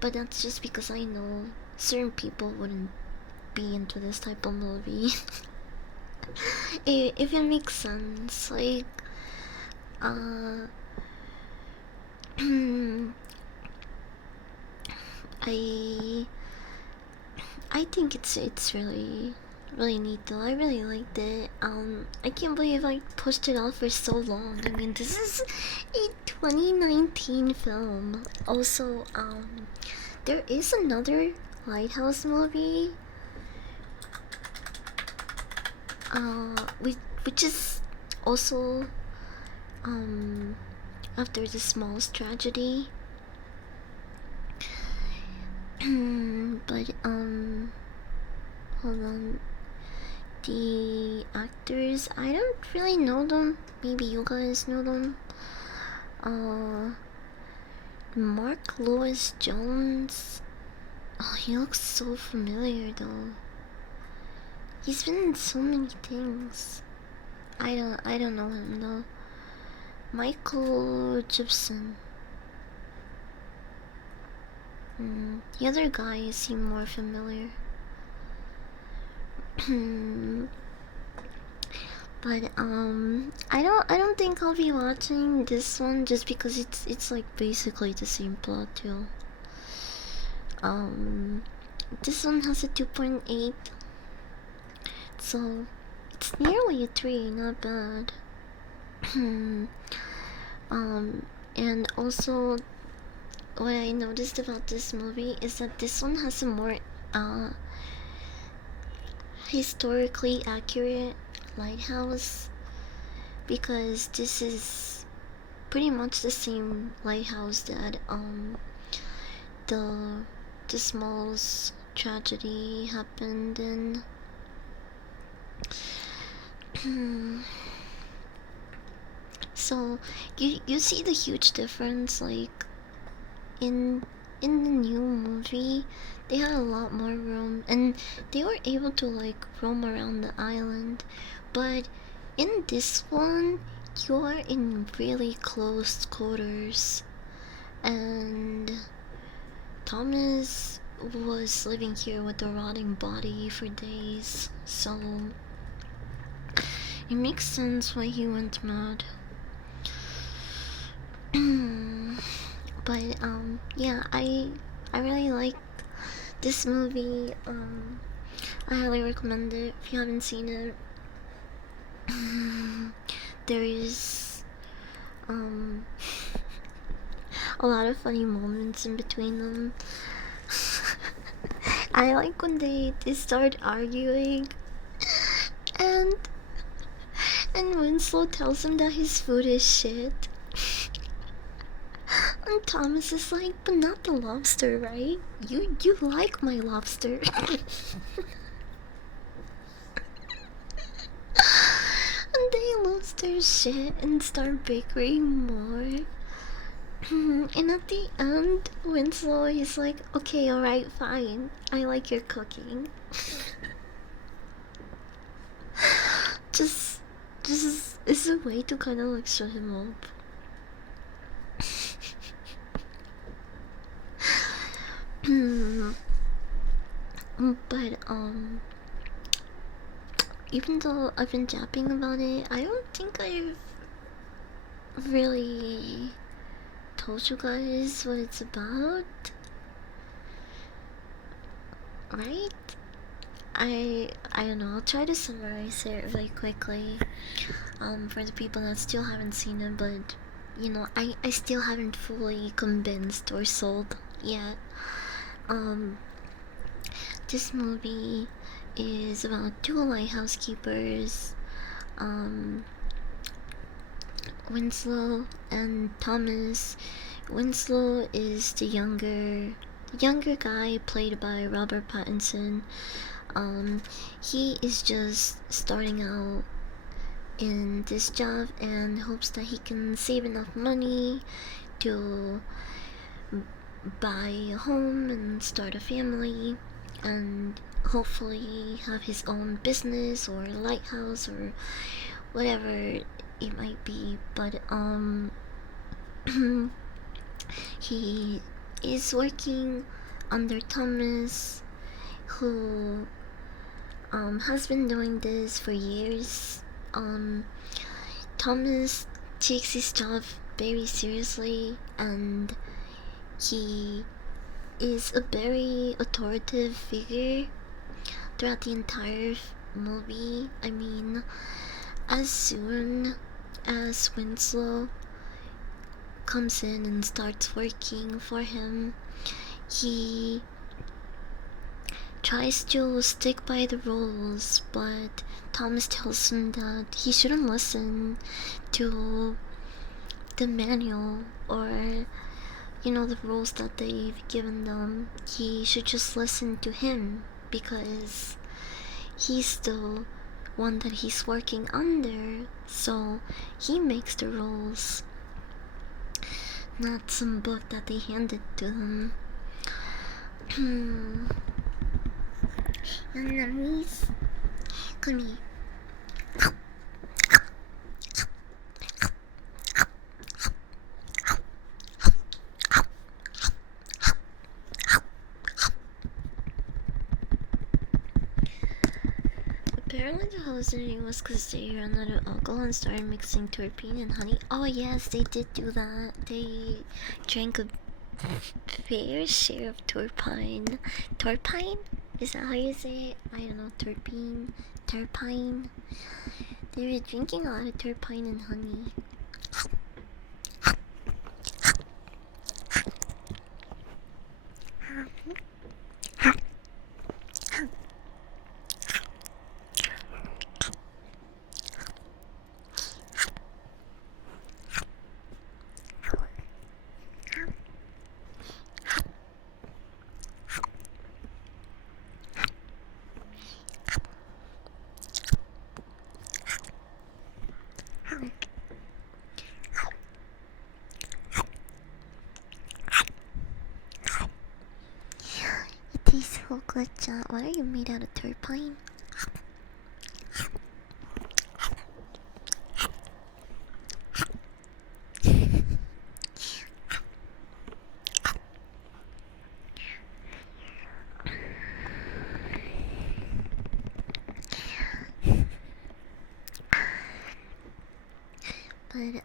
but that's just because I know certain people wouldn't be into this type of movie. If it makes sense, like, I I think it's really neat though. I really liked it. I can't believe I pushed it off for so long. I mean, this is a 2019 film. Also, there is another Lighthouse movie. Which is also after the smallest tragedy. But hold on. The actors, I don't really know them. Maybe you guys know them. Mark Lewis Jones. Oh, he looks so familiar though. He's been in so many things. I don't know him though. Michael Gibson. The other guy seem more familiar. But I don't think I'll be watching this one just because it's like basically the same plot too. This one has a 2.8, so it's nearly a 3, not bad. And also what I noticed about this movie is that this one has a more historically accurate lighthouse, because this is pretty much the same lighthouse that the Smalls tragedy happened in. So you see the huge difference, like in the new movie they had a lot more room and they were able to like roam around the island, but in this one you are in really close quarters, and Thomas was living here with a rotting body for days, so it makes sense why he went mad. But yeah, I really like this movie. I highly recommend it if you haven't seen it. There is a lot of funny moments in between them. I like when they start arguing and Winslow tells him that his food is shit. And Thomas is like, but not the lobster, right? You like my lobster. And they lose their shit and start bickering more. And at the end, Winslow is like, okay, alright, fine. I like your cooking. just it's a way to kind of like shut him up. But even though I've been japping about it, I don't think I've really told you guys what it's about, right? I don't know. I'll try to summarize it really quickly. For the people that still haven't seen it, but you know, I still haven't fully convinced or sold yet. This movie is about two lighthouse keepers, Winslow and Thomas. Winslow is the younger guy played by Robert Pattinson. He is just starting out in this job and hopes that he can save enough money to buy a home and start a family and hopefully have his own business or lighthouse or whatever it might be. But he is working under Thomas, who has been doing this for years. Thomas takes his job very seriously, and he is a very authoritative figure throughout the entire movie. I mean, as soon as Winslow comes in and starts working for him, he tries to stick by the rules, but Thomas tells him that he shouldn't listen to the manual or, you know, the rules that they've given them. He should just listen to him because he's the one that he's working under, so he makes the rules, not some book that they handed to him. Enemies, come here. Apparently the hallucinating was because they ran out of alcohol and started mixing terpene and honey. Oh yes, they did do that. They drank a fair share of turpine. Turpine? Is that how you say it? I don't know. Terpene? Turpine? They were drinking a lot of turpine and honey. It tastes so good, John. Why are you made out of turpine? But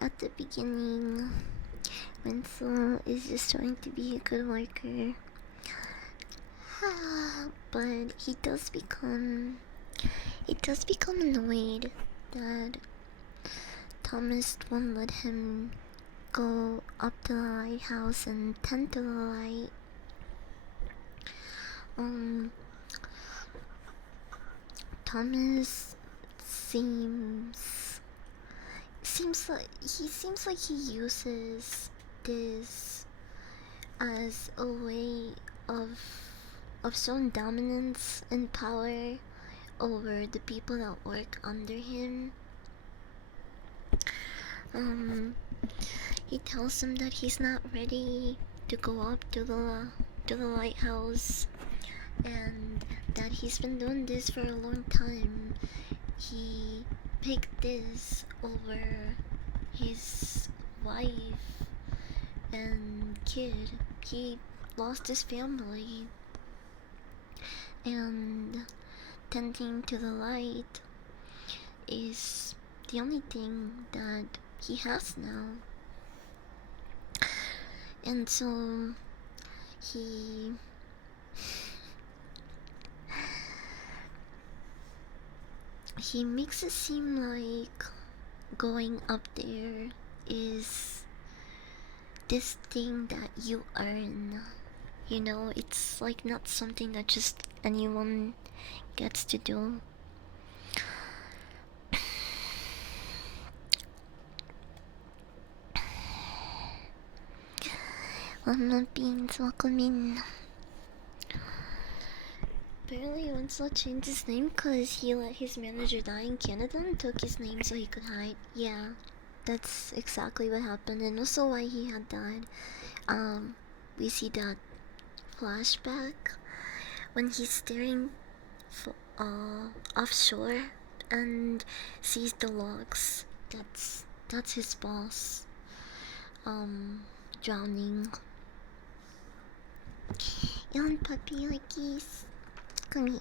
at the beginning, Winslow is just trying to be a good worker, but he does become annoyed that Thomas won't let him go up to the lighthouse and tend to the light. Um, Thomas seems like he uses this as a way of showing dominance and power over the people that work under him. He tells them that he's not ready to go up to the lighthouse, and that he's been doing this for a long time. He picked this over his wife and kid. He lost his family, and tending to the light is the only thing that he has now. And so he he makes it seem like going up there is this thing that you earn. You know, it's like not something that just anyone gets to do. I'm not being welcome in. Apparently Winslow changed his name because he let his manager die in Canada and took his name so he could hide. Yeah, that's exactly what happened, and also why he had died. We see that flashback when he's staring offshore and sees the logs. That's his boss. Drowning. Yawn, puppy, like geese. Come here.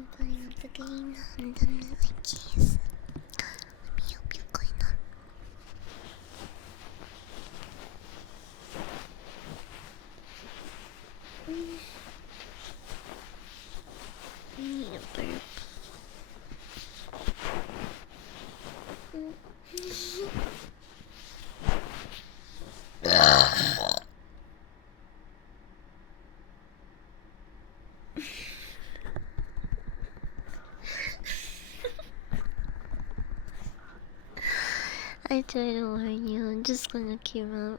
I'm putting up the game. I'm done with my keys. Let me help you clean up. I need a burp. I try to warn you, I'm just gonna keep up.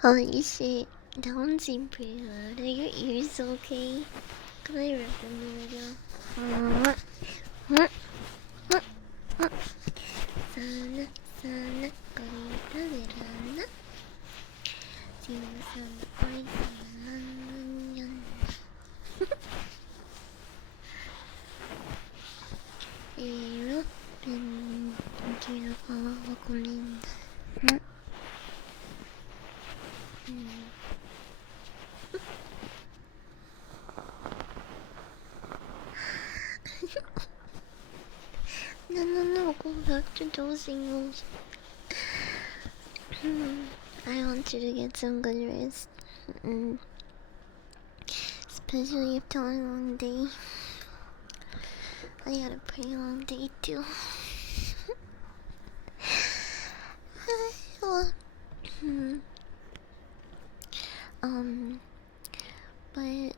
Holy shit, that one seemed pretty loud. Are your ears okay? Can I rip them a little? Sana, sana, 거리를 지우선 어리선 이로 빈기로 가와 걸린다. No, go back to dozing. I want you to get some good rest. Especially after a long day. I had a pretty long day too. Well, but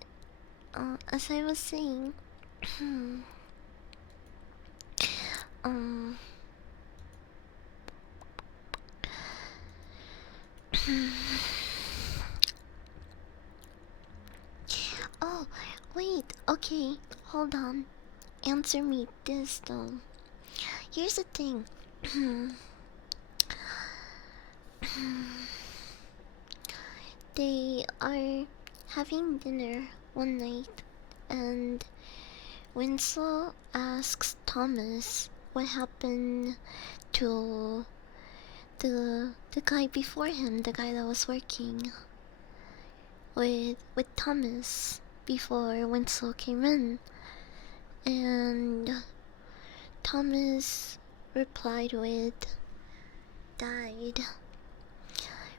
as I was saying, oh, wait, okay, hold on. Answer me this though. Here's the thing. They are having dinner one night, and Winslow asks Thomas what happened to the guy before him, the guy that was working with Thomas before Winslow came in. And Thomas replied with, died.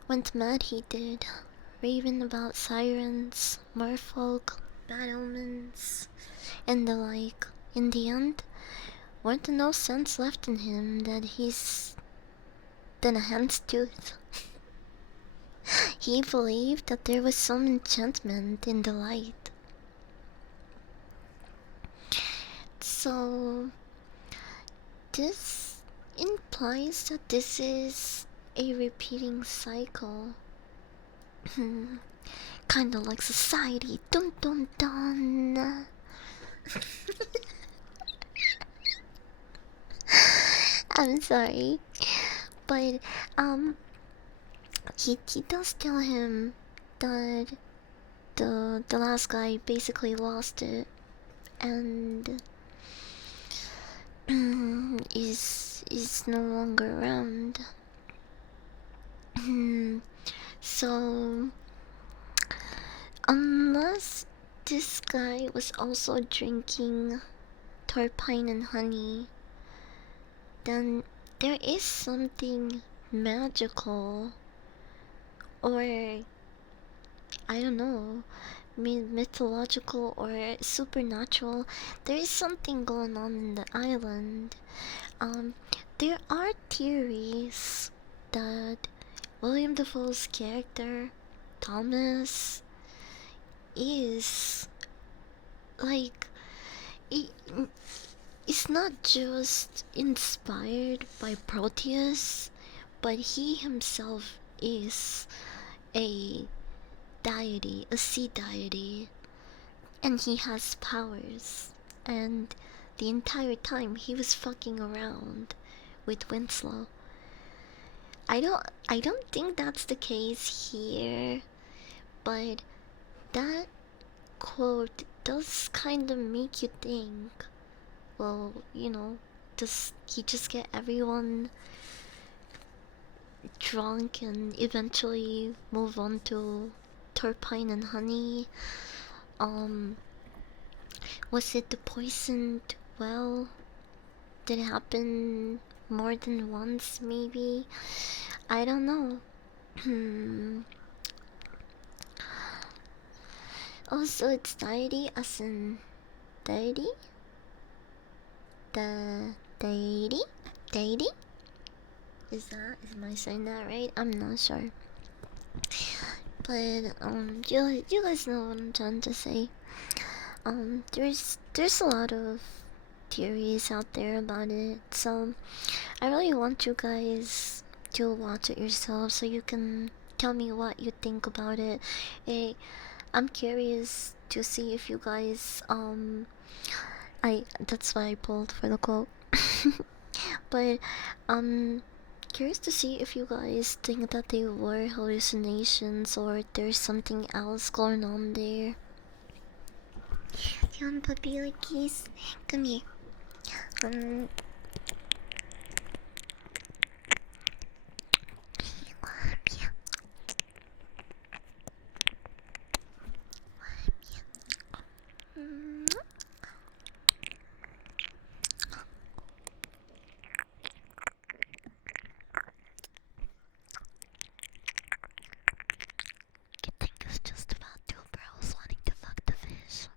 Went mad he did, raving about sirens, merfolk, bad omens, and the like. In the end, weren't no sense left in him that he's than a hen's tooth. He believed that there was some enchantment in the light. So, this implies that this is a repeating cycle. Kinda like society. Dun dun dun. I'm sorry. But, he does tell him that the last guy basically lost it and is no longer around. So unless this guy was also drinking turpine and honey, then there is something magical, or I don't know, mythological or supernatural. There is something going on in the island. There are theories that William Dafoe's character, Thomas, is like, it's not just inspired by Proteus, but he himself is a deity, a sea deity, and he has powers. And the entire time he was fucking around with Winslow. I don't think that's the case here, but that quote does kind of make you think, well, does he just get everyone drunk and eventually move on to turpine and honey. Um, was it the poisoned well? Did it happen more than once, maybe? I don't know. Also, it's deity as in deity? The deity? Deity? Am I saying that right? I'm not sure. But, you guys know what I'm trying to say. There's a lot of theories out there about it, so I really want you guys to watch it yourself so you can tell me what you think about it. Eh, I'm curious to see if you guys that's why I pulled for the quote. But curious to see if you guys think that they were hallucinations or there's something else going on there. Do you want puppy lickies? Come here. Um, I think it's just about two bros wanting to fuck the fish.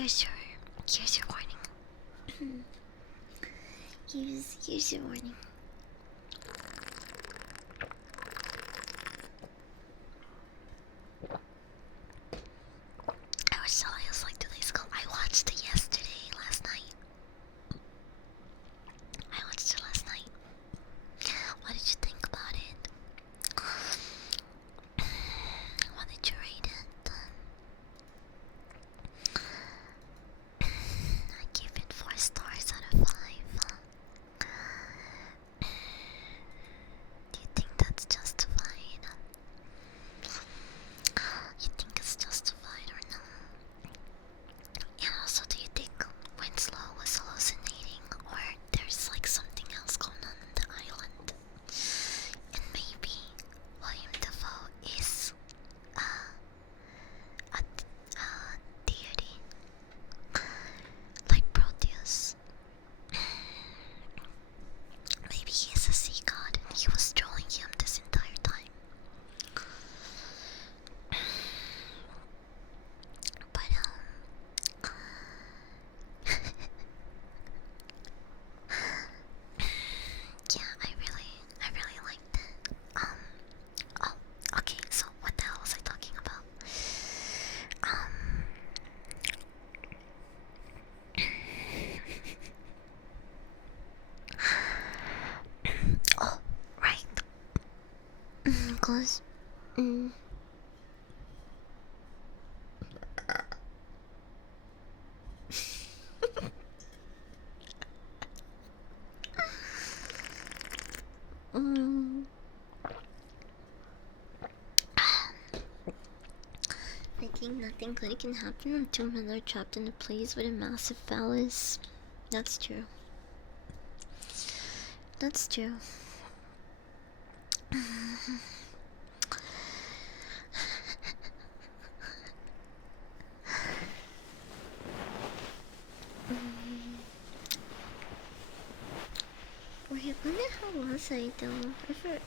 here's your warning. here's your warning. I was telling you like 2 days ago. I watched it last night. What did you think about it? What did you rate it? I gave it 4 stars out of 5. Do you think that's justified? You think it's justified or no? And also, do you think Winslow was hallucinating, or there's like something else going on the island? And maybe William Dafoe is a deity, like Proteus. Maybe he is a sea god and he was trolling him this entire time. But yeah, I really liked it. Oh, okay, so what the hell was I talking about? Oh, right. Cause, I think nothing good can happen when 2 men are trapped in a place with a massive phallus. That's true. That's true. Wait, when the hell was I though?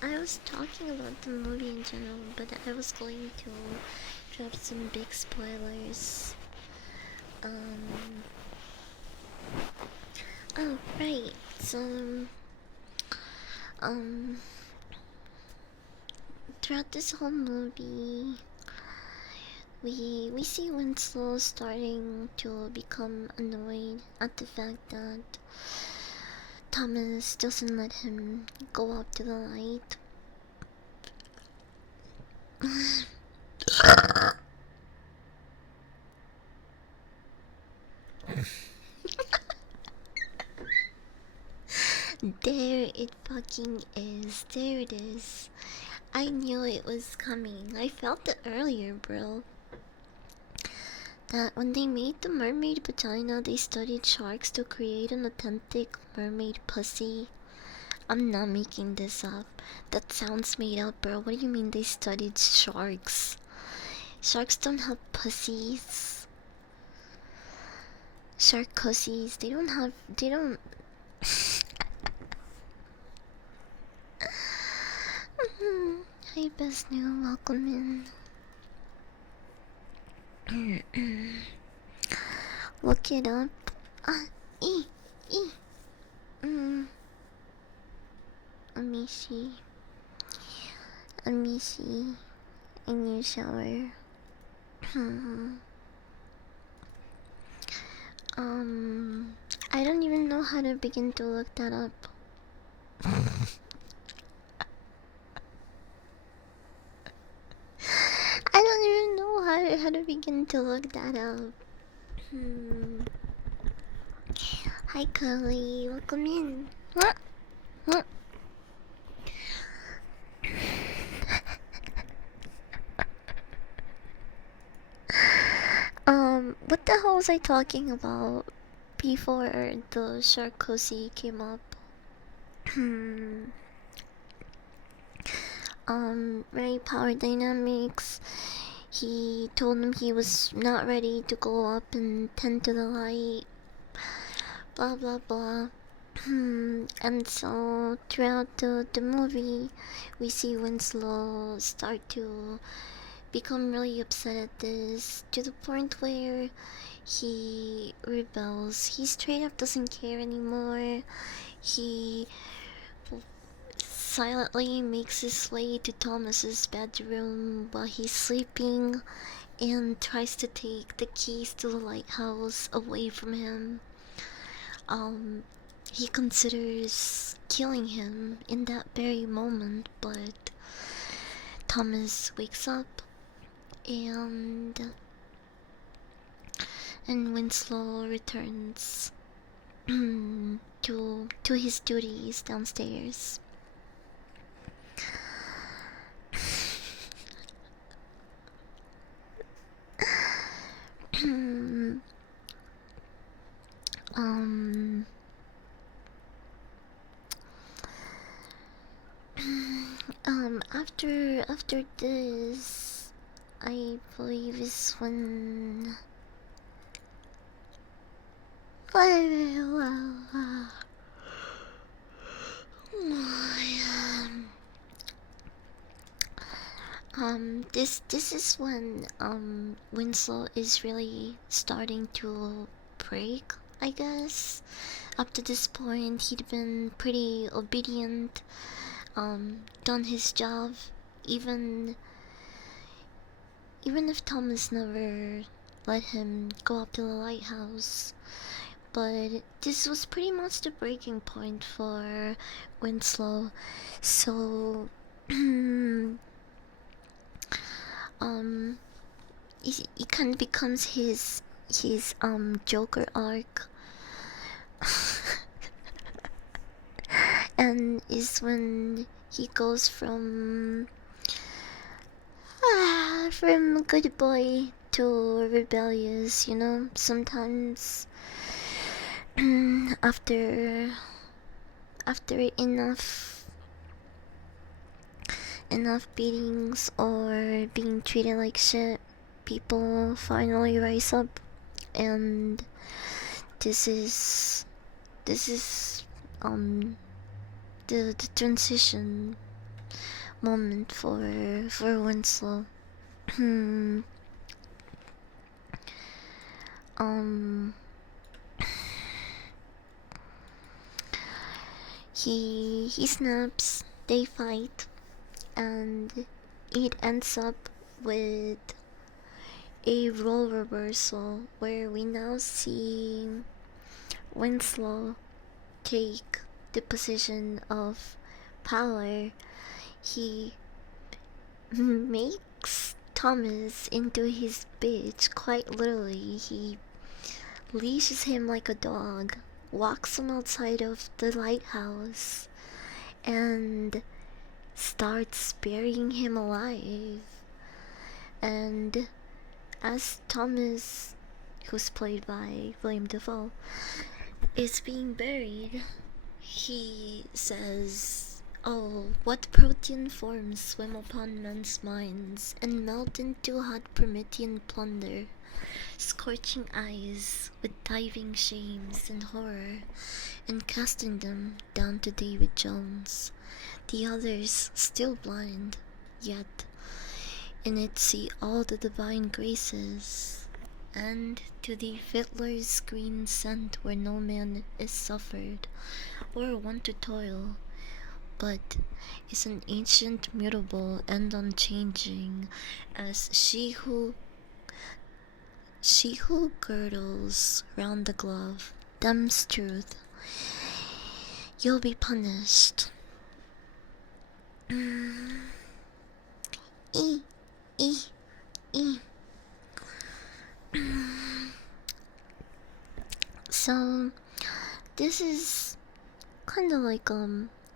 I was talking about the movie in general, but I was going to drop some big spoilers. Oh, right. So, throughout this whole movie, we see Winslow starting to become annoyed at the fact that Thomas doesn't let him go up to the light. There it fucking is. There it is. I knew it was coming. I felt it earlier, bro. That when they made the mermaid vagina, they studied sharks to create an authentic mermaid pussy. I'm not making this up. That sounds made up, bro. What do you mean they studied sharks? Sharks don't have pussies. Shark pussies. They don't. Hi, best new. Welcome in. Look it up. E. Let me see. In your shower. I don't even know how to begin to look that up. I don't even know how to begin to look that up. Hi, Curly. Welcome in. What the hell was I talking about before the Sarkozy came up? Right, power dynamics. He told him he was not ready to go up and tend to the light. Blah blah blah. And so throughout the movie, we see Winslow start to become really upset at this, to the point where he rebels. He straight up doesn't care anymore. He silently makes his way to Thomas's bedroom while he's sleeping and tries to take the keys to the lighthouse away from him. Um, he considers killing him in that very moment, but Thomas wakes up and Winslow returns to his duties downstairs. um after this, I believe is when this is when Winslow is really starting to break, I guess. Up to this point, he'd been pretty obedient, done his job, even if Thomas never let him go up to the lighthouse. But this was pretty much the breaking point for Winslow. So, it kind of becomes his Joker arc, and is when he goes from good boy to rebellious. You know, sometimes after enough beatings or being treated like shit, people finally rise up, and this is the transition moment for Winslow. He snaps, they fight, and it ends up with a role reversal where we now see Winslow take the position of power. He makes Thomas into his bitch, quite literally. He leashes him like a dog, walks him outside of the lighthouse, and starts burying him alive. And as Thomas, who's played by William Dafoe, is being buried, he says, "Oh, what protean forms swim upon men's minds and melt into hot Promethean plunder, scorching eyes with diving shames and horror, and casting them down to David Jones, the others still blind, yet in it see all the divine graces, and to the fiddler's green scent where no man is suffered, or one to toil, but is an ancient mutable and unchanging, as she who girdles round the glove, them's truth. You'll be punished." E. So this is kind of like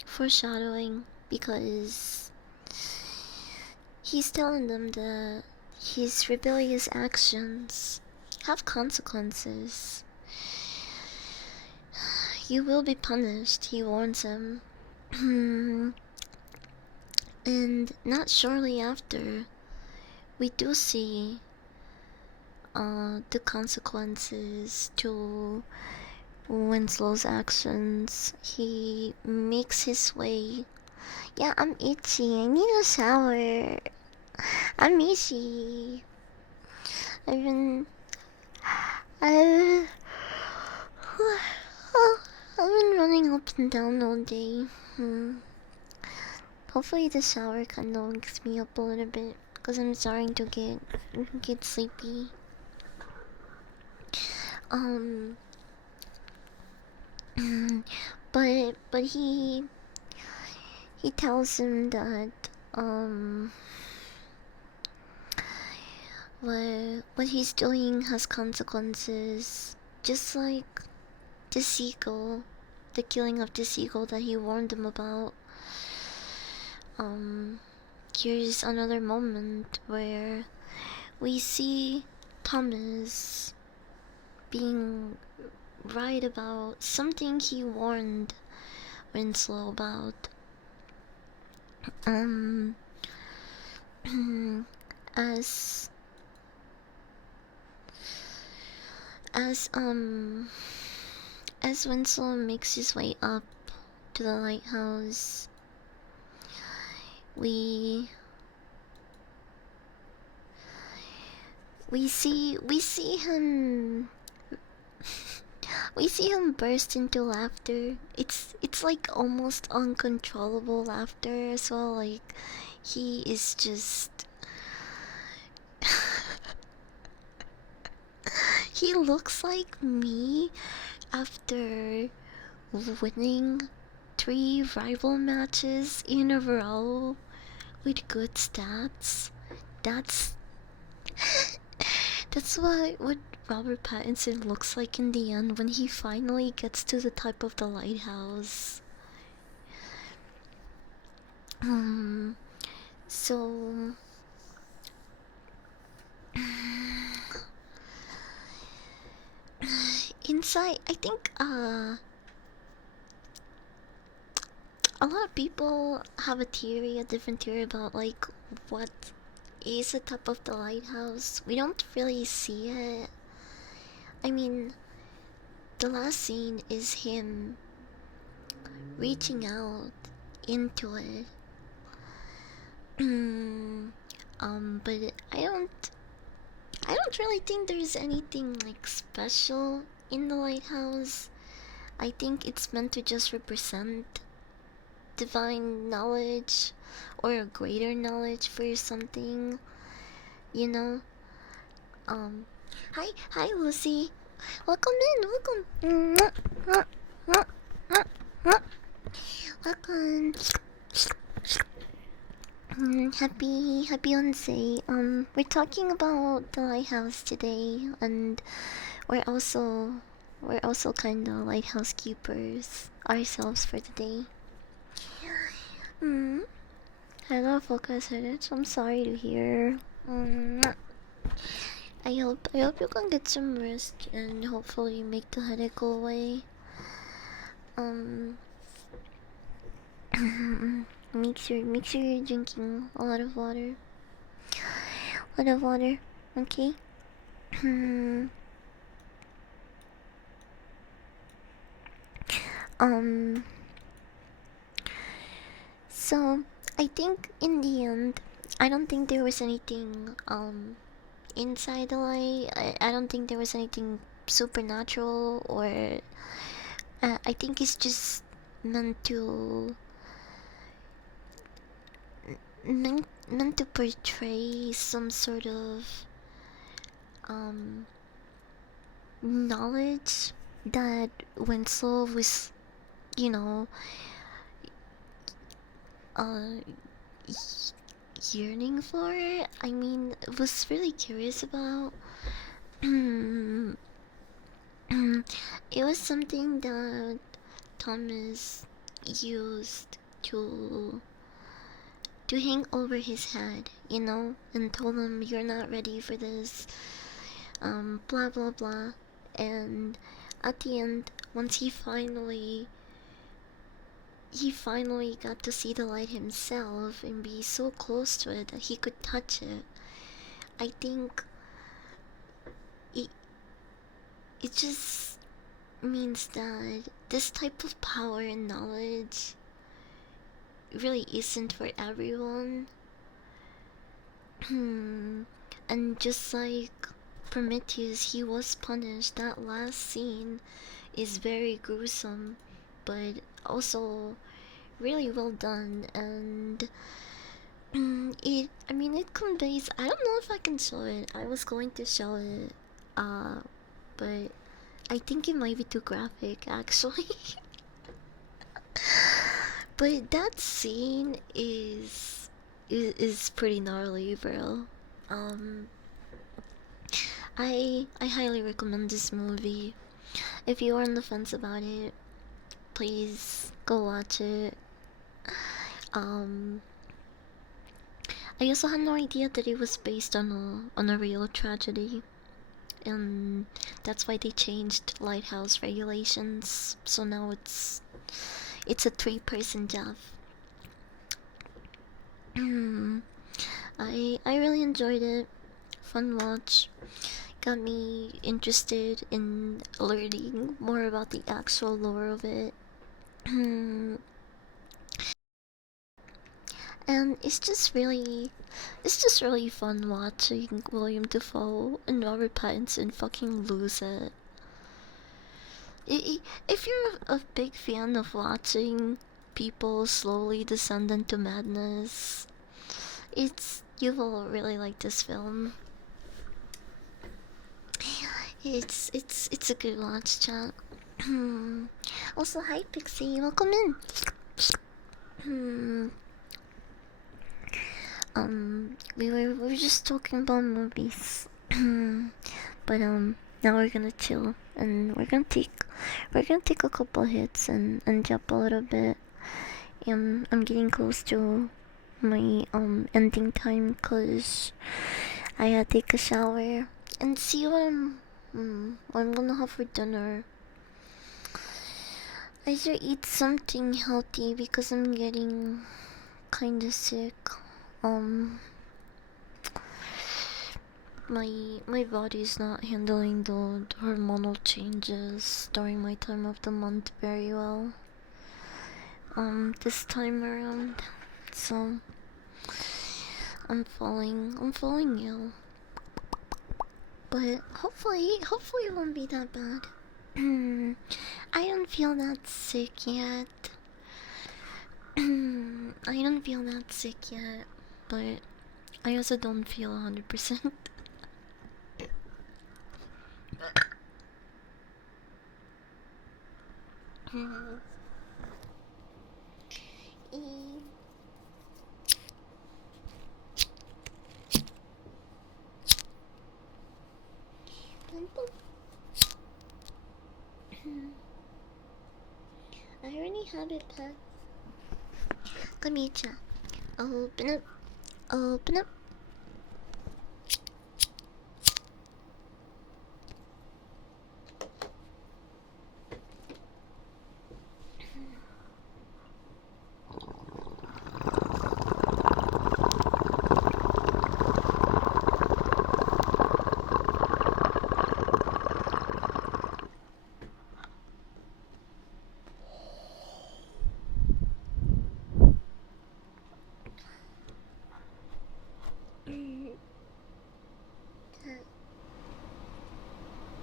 foreshadowing, because he's telling them that his rebellious actions have consequences. You will be punished, he warns him. And not shortly after, we do see the consequences to Winslow's actions. He makes his way. Yeah, I'm itchy. I need a shower. I'm itchy. I've been I, I've been running up and down all day. Hopefully the shower kind of wakes me up a little bit, because I'm starting to get sleepy. Um, but he tells him that what he's doing has consequences, just like the seagull, the killing of the seagull that he warned him about. Here's another moment where we see Thomas being right about something he warned Winslow about. As as um as Winslow makes his way up to the lighthouse, we see him we see him burst into laughter. It's like almost uncontrollable laughter as well. Like he is just he looks like me after winning 3 rival matches in a row with good stats. That's that's what Robert Pattinson looks like in the end when he finally gets to the top of the lighthouse. So inside, I think a lot of people have a different theory about like what is the top of the lighthouse. We don't really see it. I mean, the last scene is him reaching out into it. But I don't really think there's anything like special in the lighthouse. I think it's meant to just represent divine knowledge or greater knowledge for something, you know? Hi Lucy. Welcome in, welcome. Welcome. Happy Wednesday. We're talking about the lighthouse today, and we're also kind of lighthouse keepers ourselves for the day. Hello, Focus Edits. I'm sorry to hear. I hope you can get some rest and hopefully make the headache go away. Make sure you're drinking a lot of water. Okay? So I think in the end, I don't think there was anything inside the light. I don't think there was anything supernatural, or I think it's just meant to meant to portray some sort of knowledge that Winslow was, you know, yearning for. I mean, was really curious about. It was something that Thomas used to hang over his head, you know, and told him you're not ready for this, blah blah blah. And at the end, once he finally got to see the light himself and be so close to it that he could touch it. I think it just means that this type of power and knowledge really isn't for everyone. And just like Prometheus, he was punished. That last scene is very gruesome, but also really well done, and it conveys. I don't know if I can show it. I was going to show it, but I think it might be too graphic, actually. But that scene is pretty gnarly, bro. Um, I highly recommend this movie. If you are on the fence about it, please go watch it. Um, I also had no idea that it was based on a real tragedy, and that's why they changed Lighthouse regulations. So now it's a three-person death. I really enjoyed it. Fun watch. Got me interested in learning more about the actual lore of it. And it's just really fun watching William Dafoe and Robert Pattinson fucking lose it. If you're a big fan of watching people slowly descend into madness, you will really like this film. It's a good watch, chat. Also, hi Pixie, welcome in. We were just talking about movies, but now we're gonna chill and we're gonna take a couple hits and jump a little bit. I'm getting close to my ending time cause I gotta take a shower and see what I'm gonna have for dinner. I should eat something healthy because I'm getting kinda sick. Um, my body's not handling the hormonal changes during my time of the month very well. This time around, so I'm falling ill. But hopefully it won't be that bad. I don't feel that sick yet. I don't feel that sick yet, but I also don't feel 100%. I already have it packed. Come here, chat. Open up. Open up.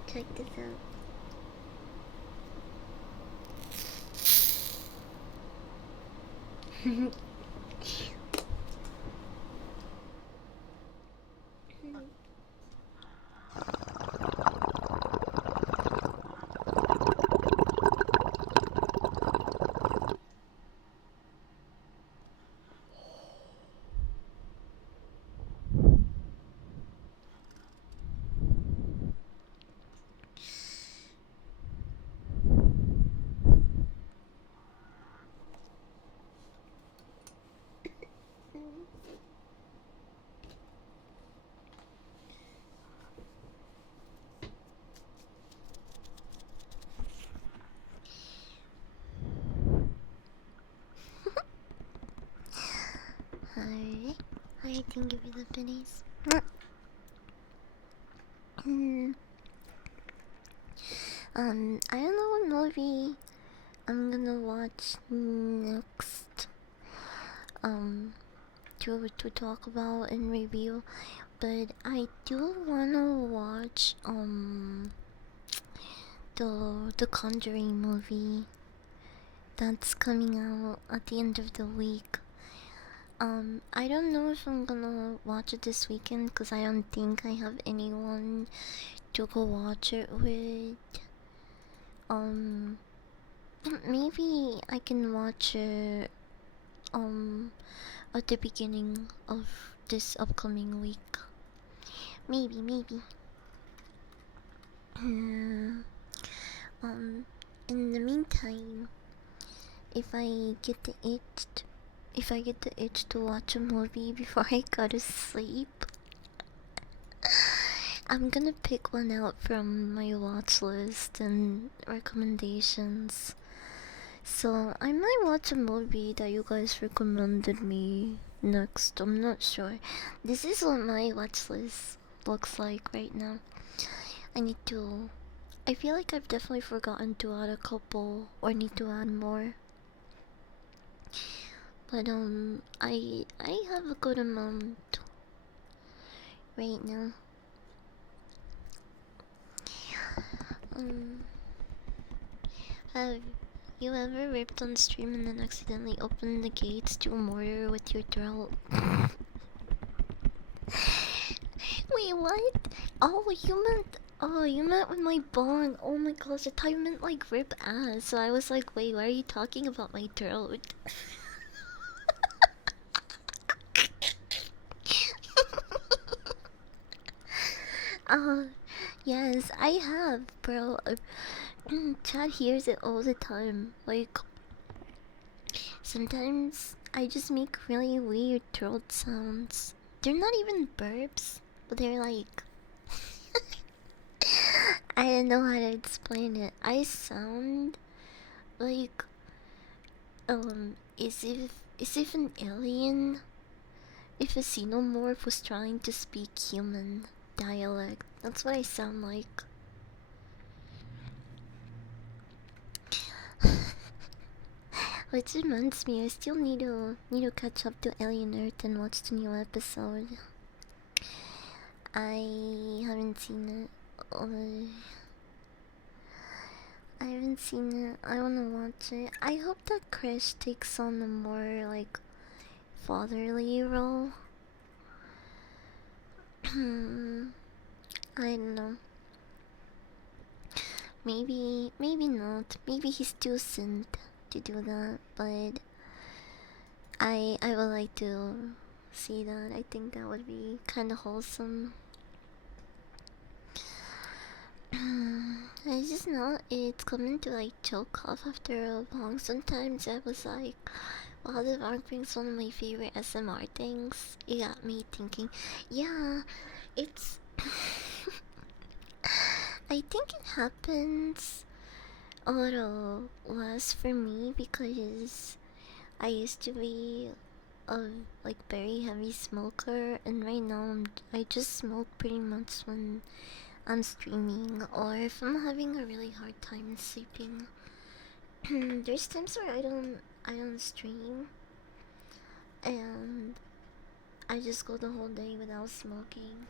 Check this out. Alright. I can give you the pennies. I don't know what movie I'm gonna watch next. To talk about and review. but I do wanna watch the Conjuring movie that's coming out at the end of the week. I don't know if I'm gonna watch it this weekend because I don't think I have anyone to go watch it with. Um, maybe I can watch it at the beginning of this upcoming week. Maybe. Um, in the meantime, if I get the itch to watch a movie before I go to sleep, I'm gonna pick one out from my watch list and recommendations. So I might watch a movie that you guys recommended me next. I'm not sure. This is what my watch list looks like right now. I feel like I've definitely forgotten to add a couple or need to add more. But I have a good amount right now. Um, have you ever ripped on stream and then accidentally opened the gates to a mortar with your throat? Wait, what? You meant with my bong. Oh my gosh, I thought you meant like rip ass. So I was like, wait, why are you talking about my throat? uh, yes, I have, bro. Chad hears it all the time. Like, sometimes I just make really weird throat sounds. They're not even burps, but they're like. I don't know how to explain it. I sound like as if an alien, if a xenomorph was trying to speak human dialect. That's what I sound like. Which reminds me, I still need to catch up to Alien Earth and watch the new episode. I haven't seen it. I haven't seen it. I wanna watch it. I hope that Chris takes on a more like fatherly role. I don't know. Maybe not. Maybe he's too synth to do that, but I would like to see that. I think that would be kind of wholesome. I just know it's coming to like choke off after a long. Sometimes I was like, wow, the mukbang's one of my favorite SMR things. It got me thinking, yeah, it's. I think it happens a little less for me because I used to be a like very heavy smoker, and right now I just smoke pretty much when I'm streaming or if I'm having a really hard time sleeping. There's times where I don't stream and I just go the whole day without smoking.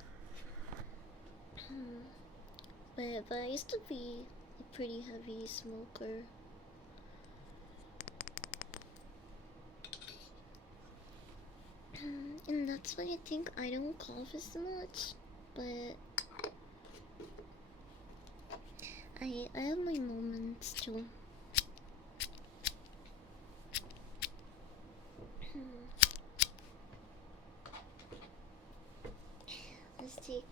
But I used to be a pretty heavy smoker. And that's why I think I don't cough as much. But I have my moments too. let's take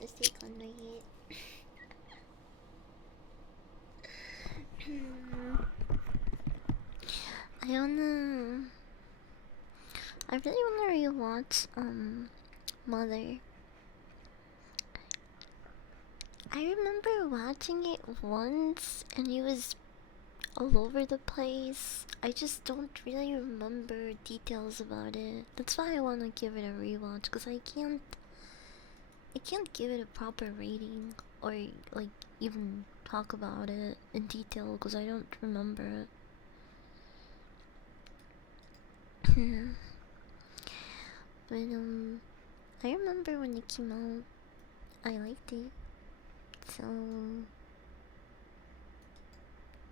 let's take on my hit. I wanna I really wanna rewatch Mother. I remember watching it once and it was all over the place. I just don't really remember details about it. That's why I wanna give it a rewatch because I can't give it a proper rating or like even talk about it in detail because I don't remember it. But I remember when it came out, I liked it. So,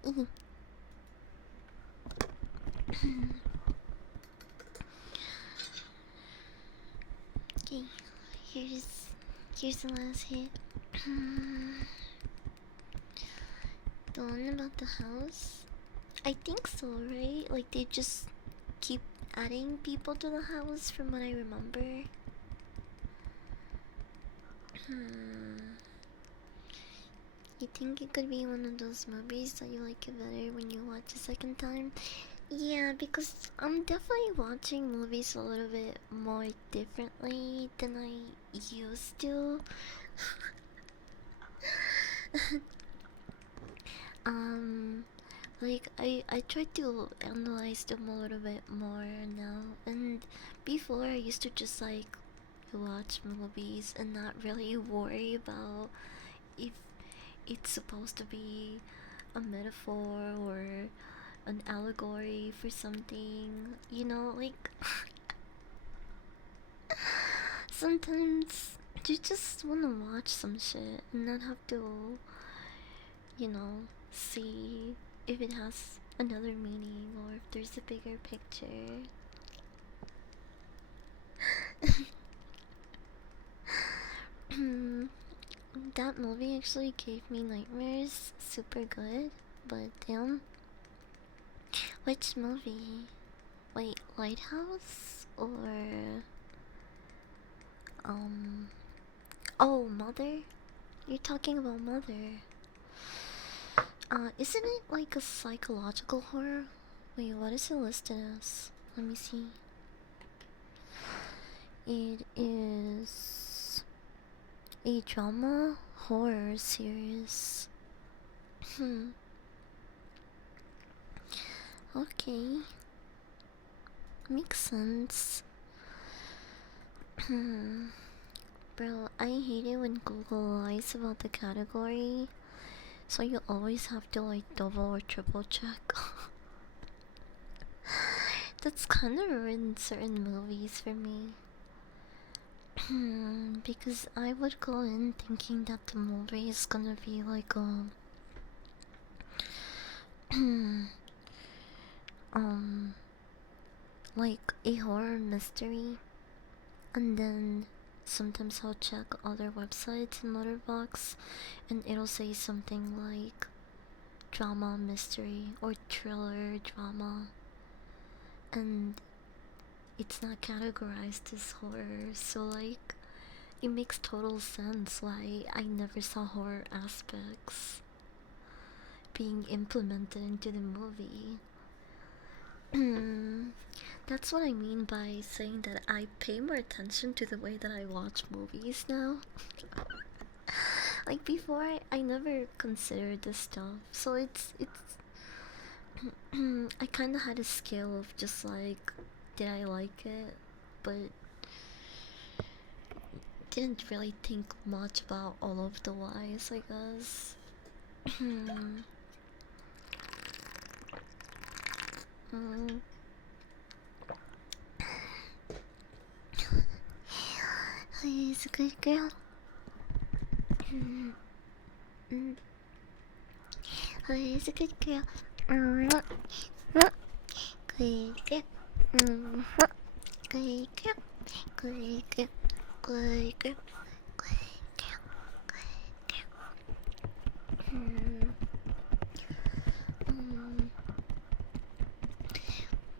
okay, here's the last hit. The one about the house. I think so, right? Like they just keep adding people to the house, from what I remember. You think it could be one of those movies that you like it better when you watch a second time? Yeah, because I'm definitely watching movies a little bit more differently than I used to. um, like I try to analyze them a little bit more now, and before I used to just like watch movies and not really worry about if it's supposed to be a metaphor or an allegory for something, like sometimes you just want to watch some shit and not have to, see if it has another meaning or if there's a bigger picture. That movie actually gave me nightmares. Super good, but damn. Which movie? Wait, Lighthouse or um? Oh, Mother. You're talking about Mother. Isn't it like a psychological horror? Wait, what is it listed as? Let me see. It is a drama horror series. Okay. Makes sense. Bro, I hate it when Google lies about the category. So you always have to like double or triple check. That's kind of ruined certain movies for me. Because I would go in thinking that the movie is gonna be like like a horror mystery, and then sometimes I'll check other websites in Letterboxd and it'll say something like drama mystery or thriller drama, and it's not categorized as horror, so like it makes total sense why I never saw horror aspects being implemented into the movie. That's what I mean by saying that I pay more attention to the way that I watch movies now. Like before, I never considered this stuff, so it's I kind of had a scale of just like, did I like it, but didn't really think much about all of the whys, I guess. He's a good girl. He's a good girl. Good girl. Good girl. Good girl. Good girl. Good girl.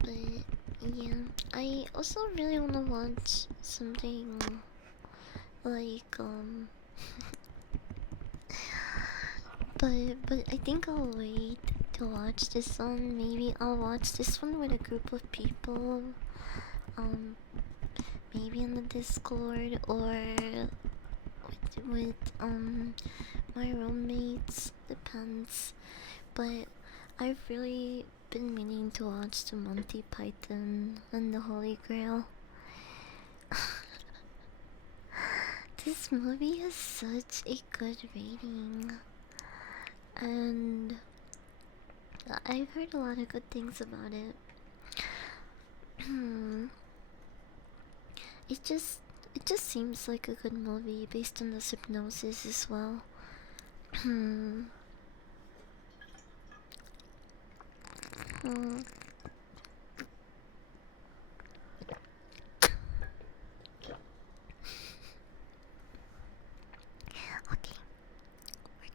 But yeah, I also really wanna watch something like but I think I'll wait to watch this one. Maybe I'll watch this one with a group of people. Maybe on the Discord or with my roommates. Depends. But I've really been meaning to watch the Monty Python and the Holy Grail. This movie has such a good rating, and I've heard a lot of good things about it. It just It just seems like a good movie based on the hypnosis as well. Hmm. Hmm. Okay, we're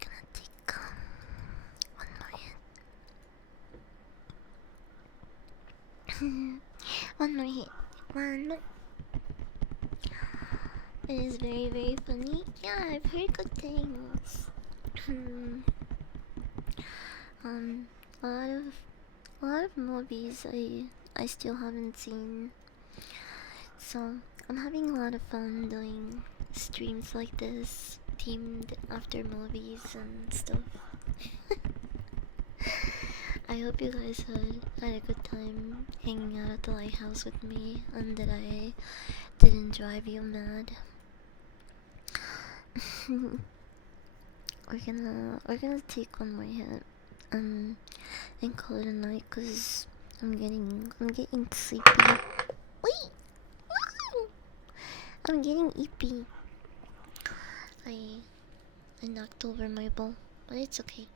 gonna take one more hit. One more hit. One more. It is very, very funny. Yeah, I've heard good things. um, a lot of movies I still haven't seen. So I'm having a lot of fun doing streams like this, themed after movies and stuff. I hope you guys had a good time hanging out at the Lighthouse with me, and that I didn't drive you mad. we're gonna take one more hit, um, and call it a night, cause I'm getting sleepy. Wait, I'm getting eepy. I knocked over my bowl, but it's okay.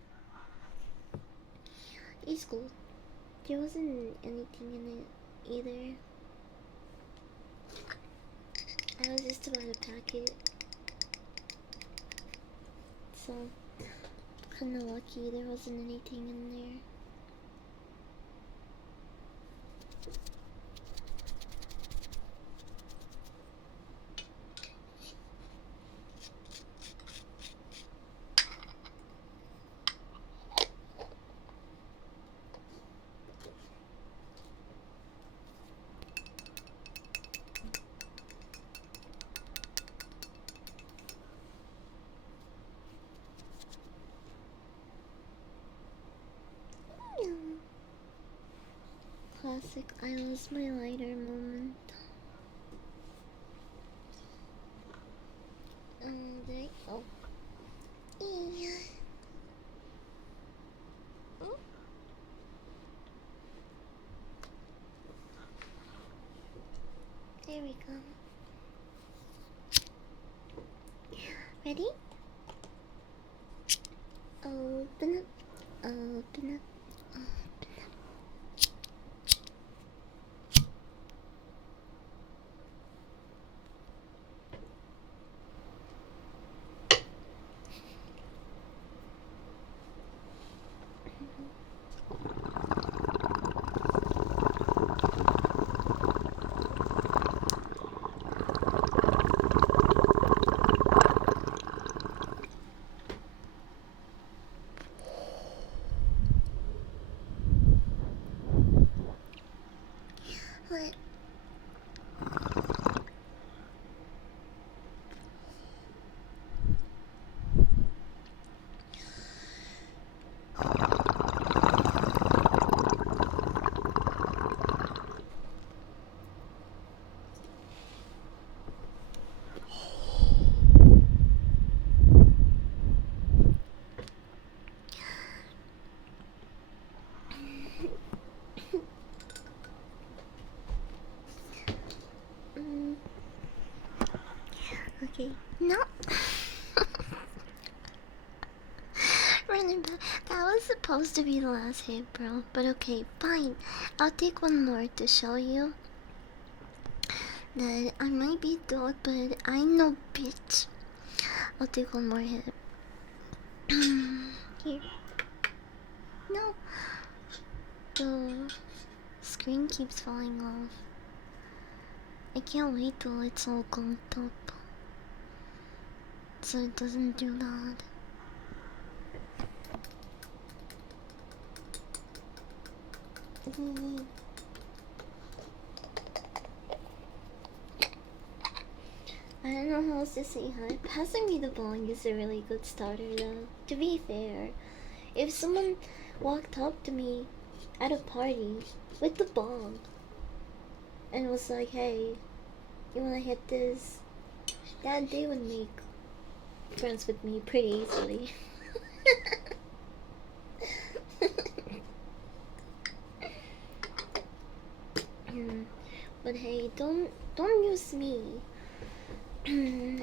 It's cool. There wasn't anything in it either. I was just about to pack it, so kinda lucky there wasn't anything in there. Classic I lost my lighter moment. There I go. Yeah. Oh. There we go. Ready? Open up. Open up. What? Okay. No. Running back. That was supposed to be the last hit, bro. But okay, fine. I'll take one more to show you that I might be a dog, but I know bitch. I'll take one more hit. Here. No. The screen keeps falling off. I can't wait till it's all glued up, so it doesn't do that. I don't know how else to say hi. Passing me the bong is a really good starter though. To be fair, if someone walked up to me at a party with the bong and was like, hey, you wanna hit this? That they would make friends with me pretty easily. But hey, don't use me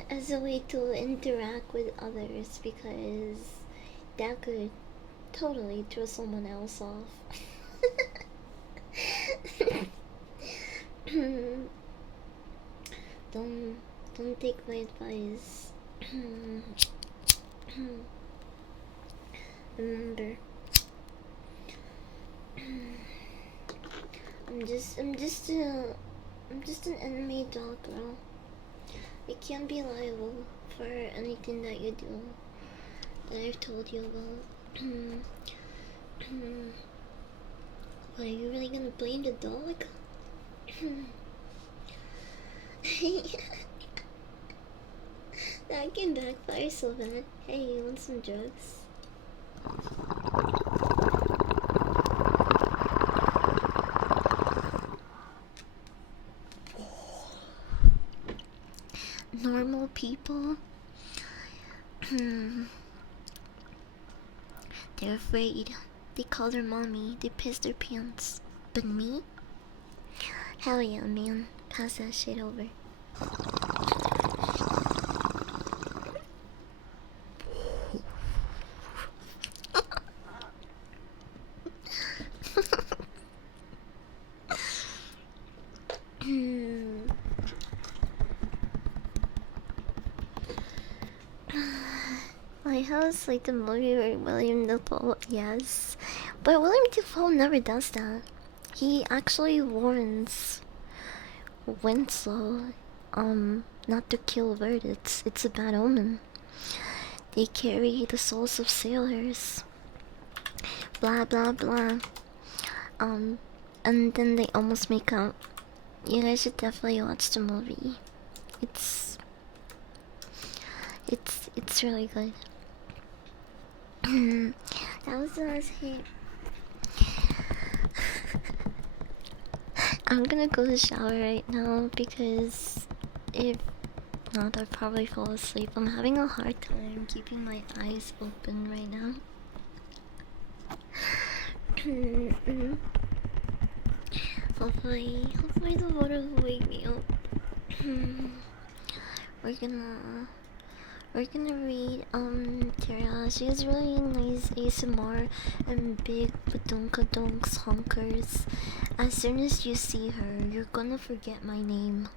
as a way to interact with others, because that could totally throw someone else off. don't don't take my advice. Remember, I'm just an anime dog girl. I can't be liable for anything that you do that I've told you about. What, are you really gonna blame the dog? That can backfire so bad. Hey, you want some drugs? Normal people, they're afraid. They call their mommy, they piss their pants. But me? Hell yeah, man. Pass that shit over. Lighthouse, like the movie where William Dafoe, yes. But William Dafoe never does that. He actually warns Winslow, not to kill Vert. It's a bad omen. They carry the souls of sailors. Blah blah blah. And then they almost make out. You guys should definitely watch the movie. It's really good. That was the last hit. I'm gonna go to the shower right now, because if not, I'll probably fall asleep. I'm having a hard time keeping my eyes open right now. hopefully the water will wake me up. We're gonna read Tara. She has really nice ASMR and big badunka-dunks honkers. As soon as you see her, you're gonna forget my name.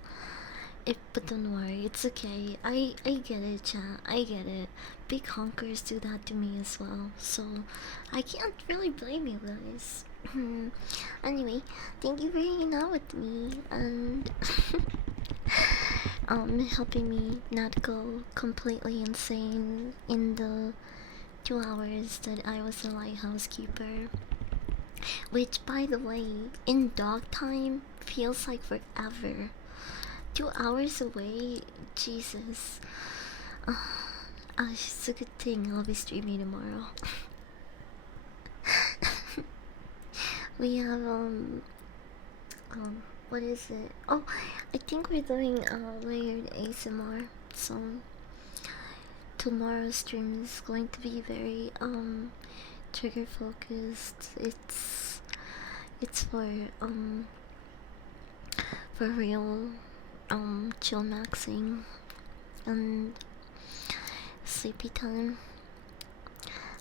But don't worry, it's okay. I get it, chat. I get it. Big honkers do that to me as well, so I can't really blame you guys. Anyway, thank you for hanging out with me and helping me not go completely insane in the 2 hours that I was a lighthouse keeper. Which, by the way, in dog time feels like forever. 2 hours away, Jesus. It's a good thing I'll be streaming tomorrow. We have what is it? Oh, I think we're doing layered ASMR. So tomorrow's stream is going to be very trigger focused. It's for real chill maxing and sleepy time.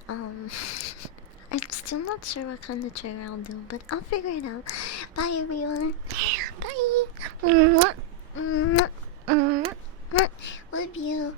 I'm still not sure what kind of trigger I'll do, but I'll figure it out. Bye everyone. Bye. Love you.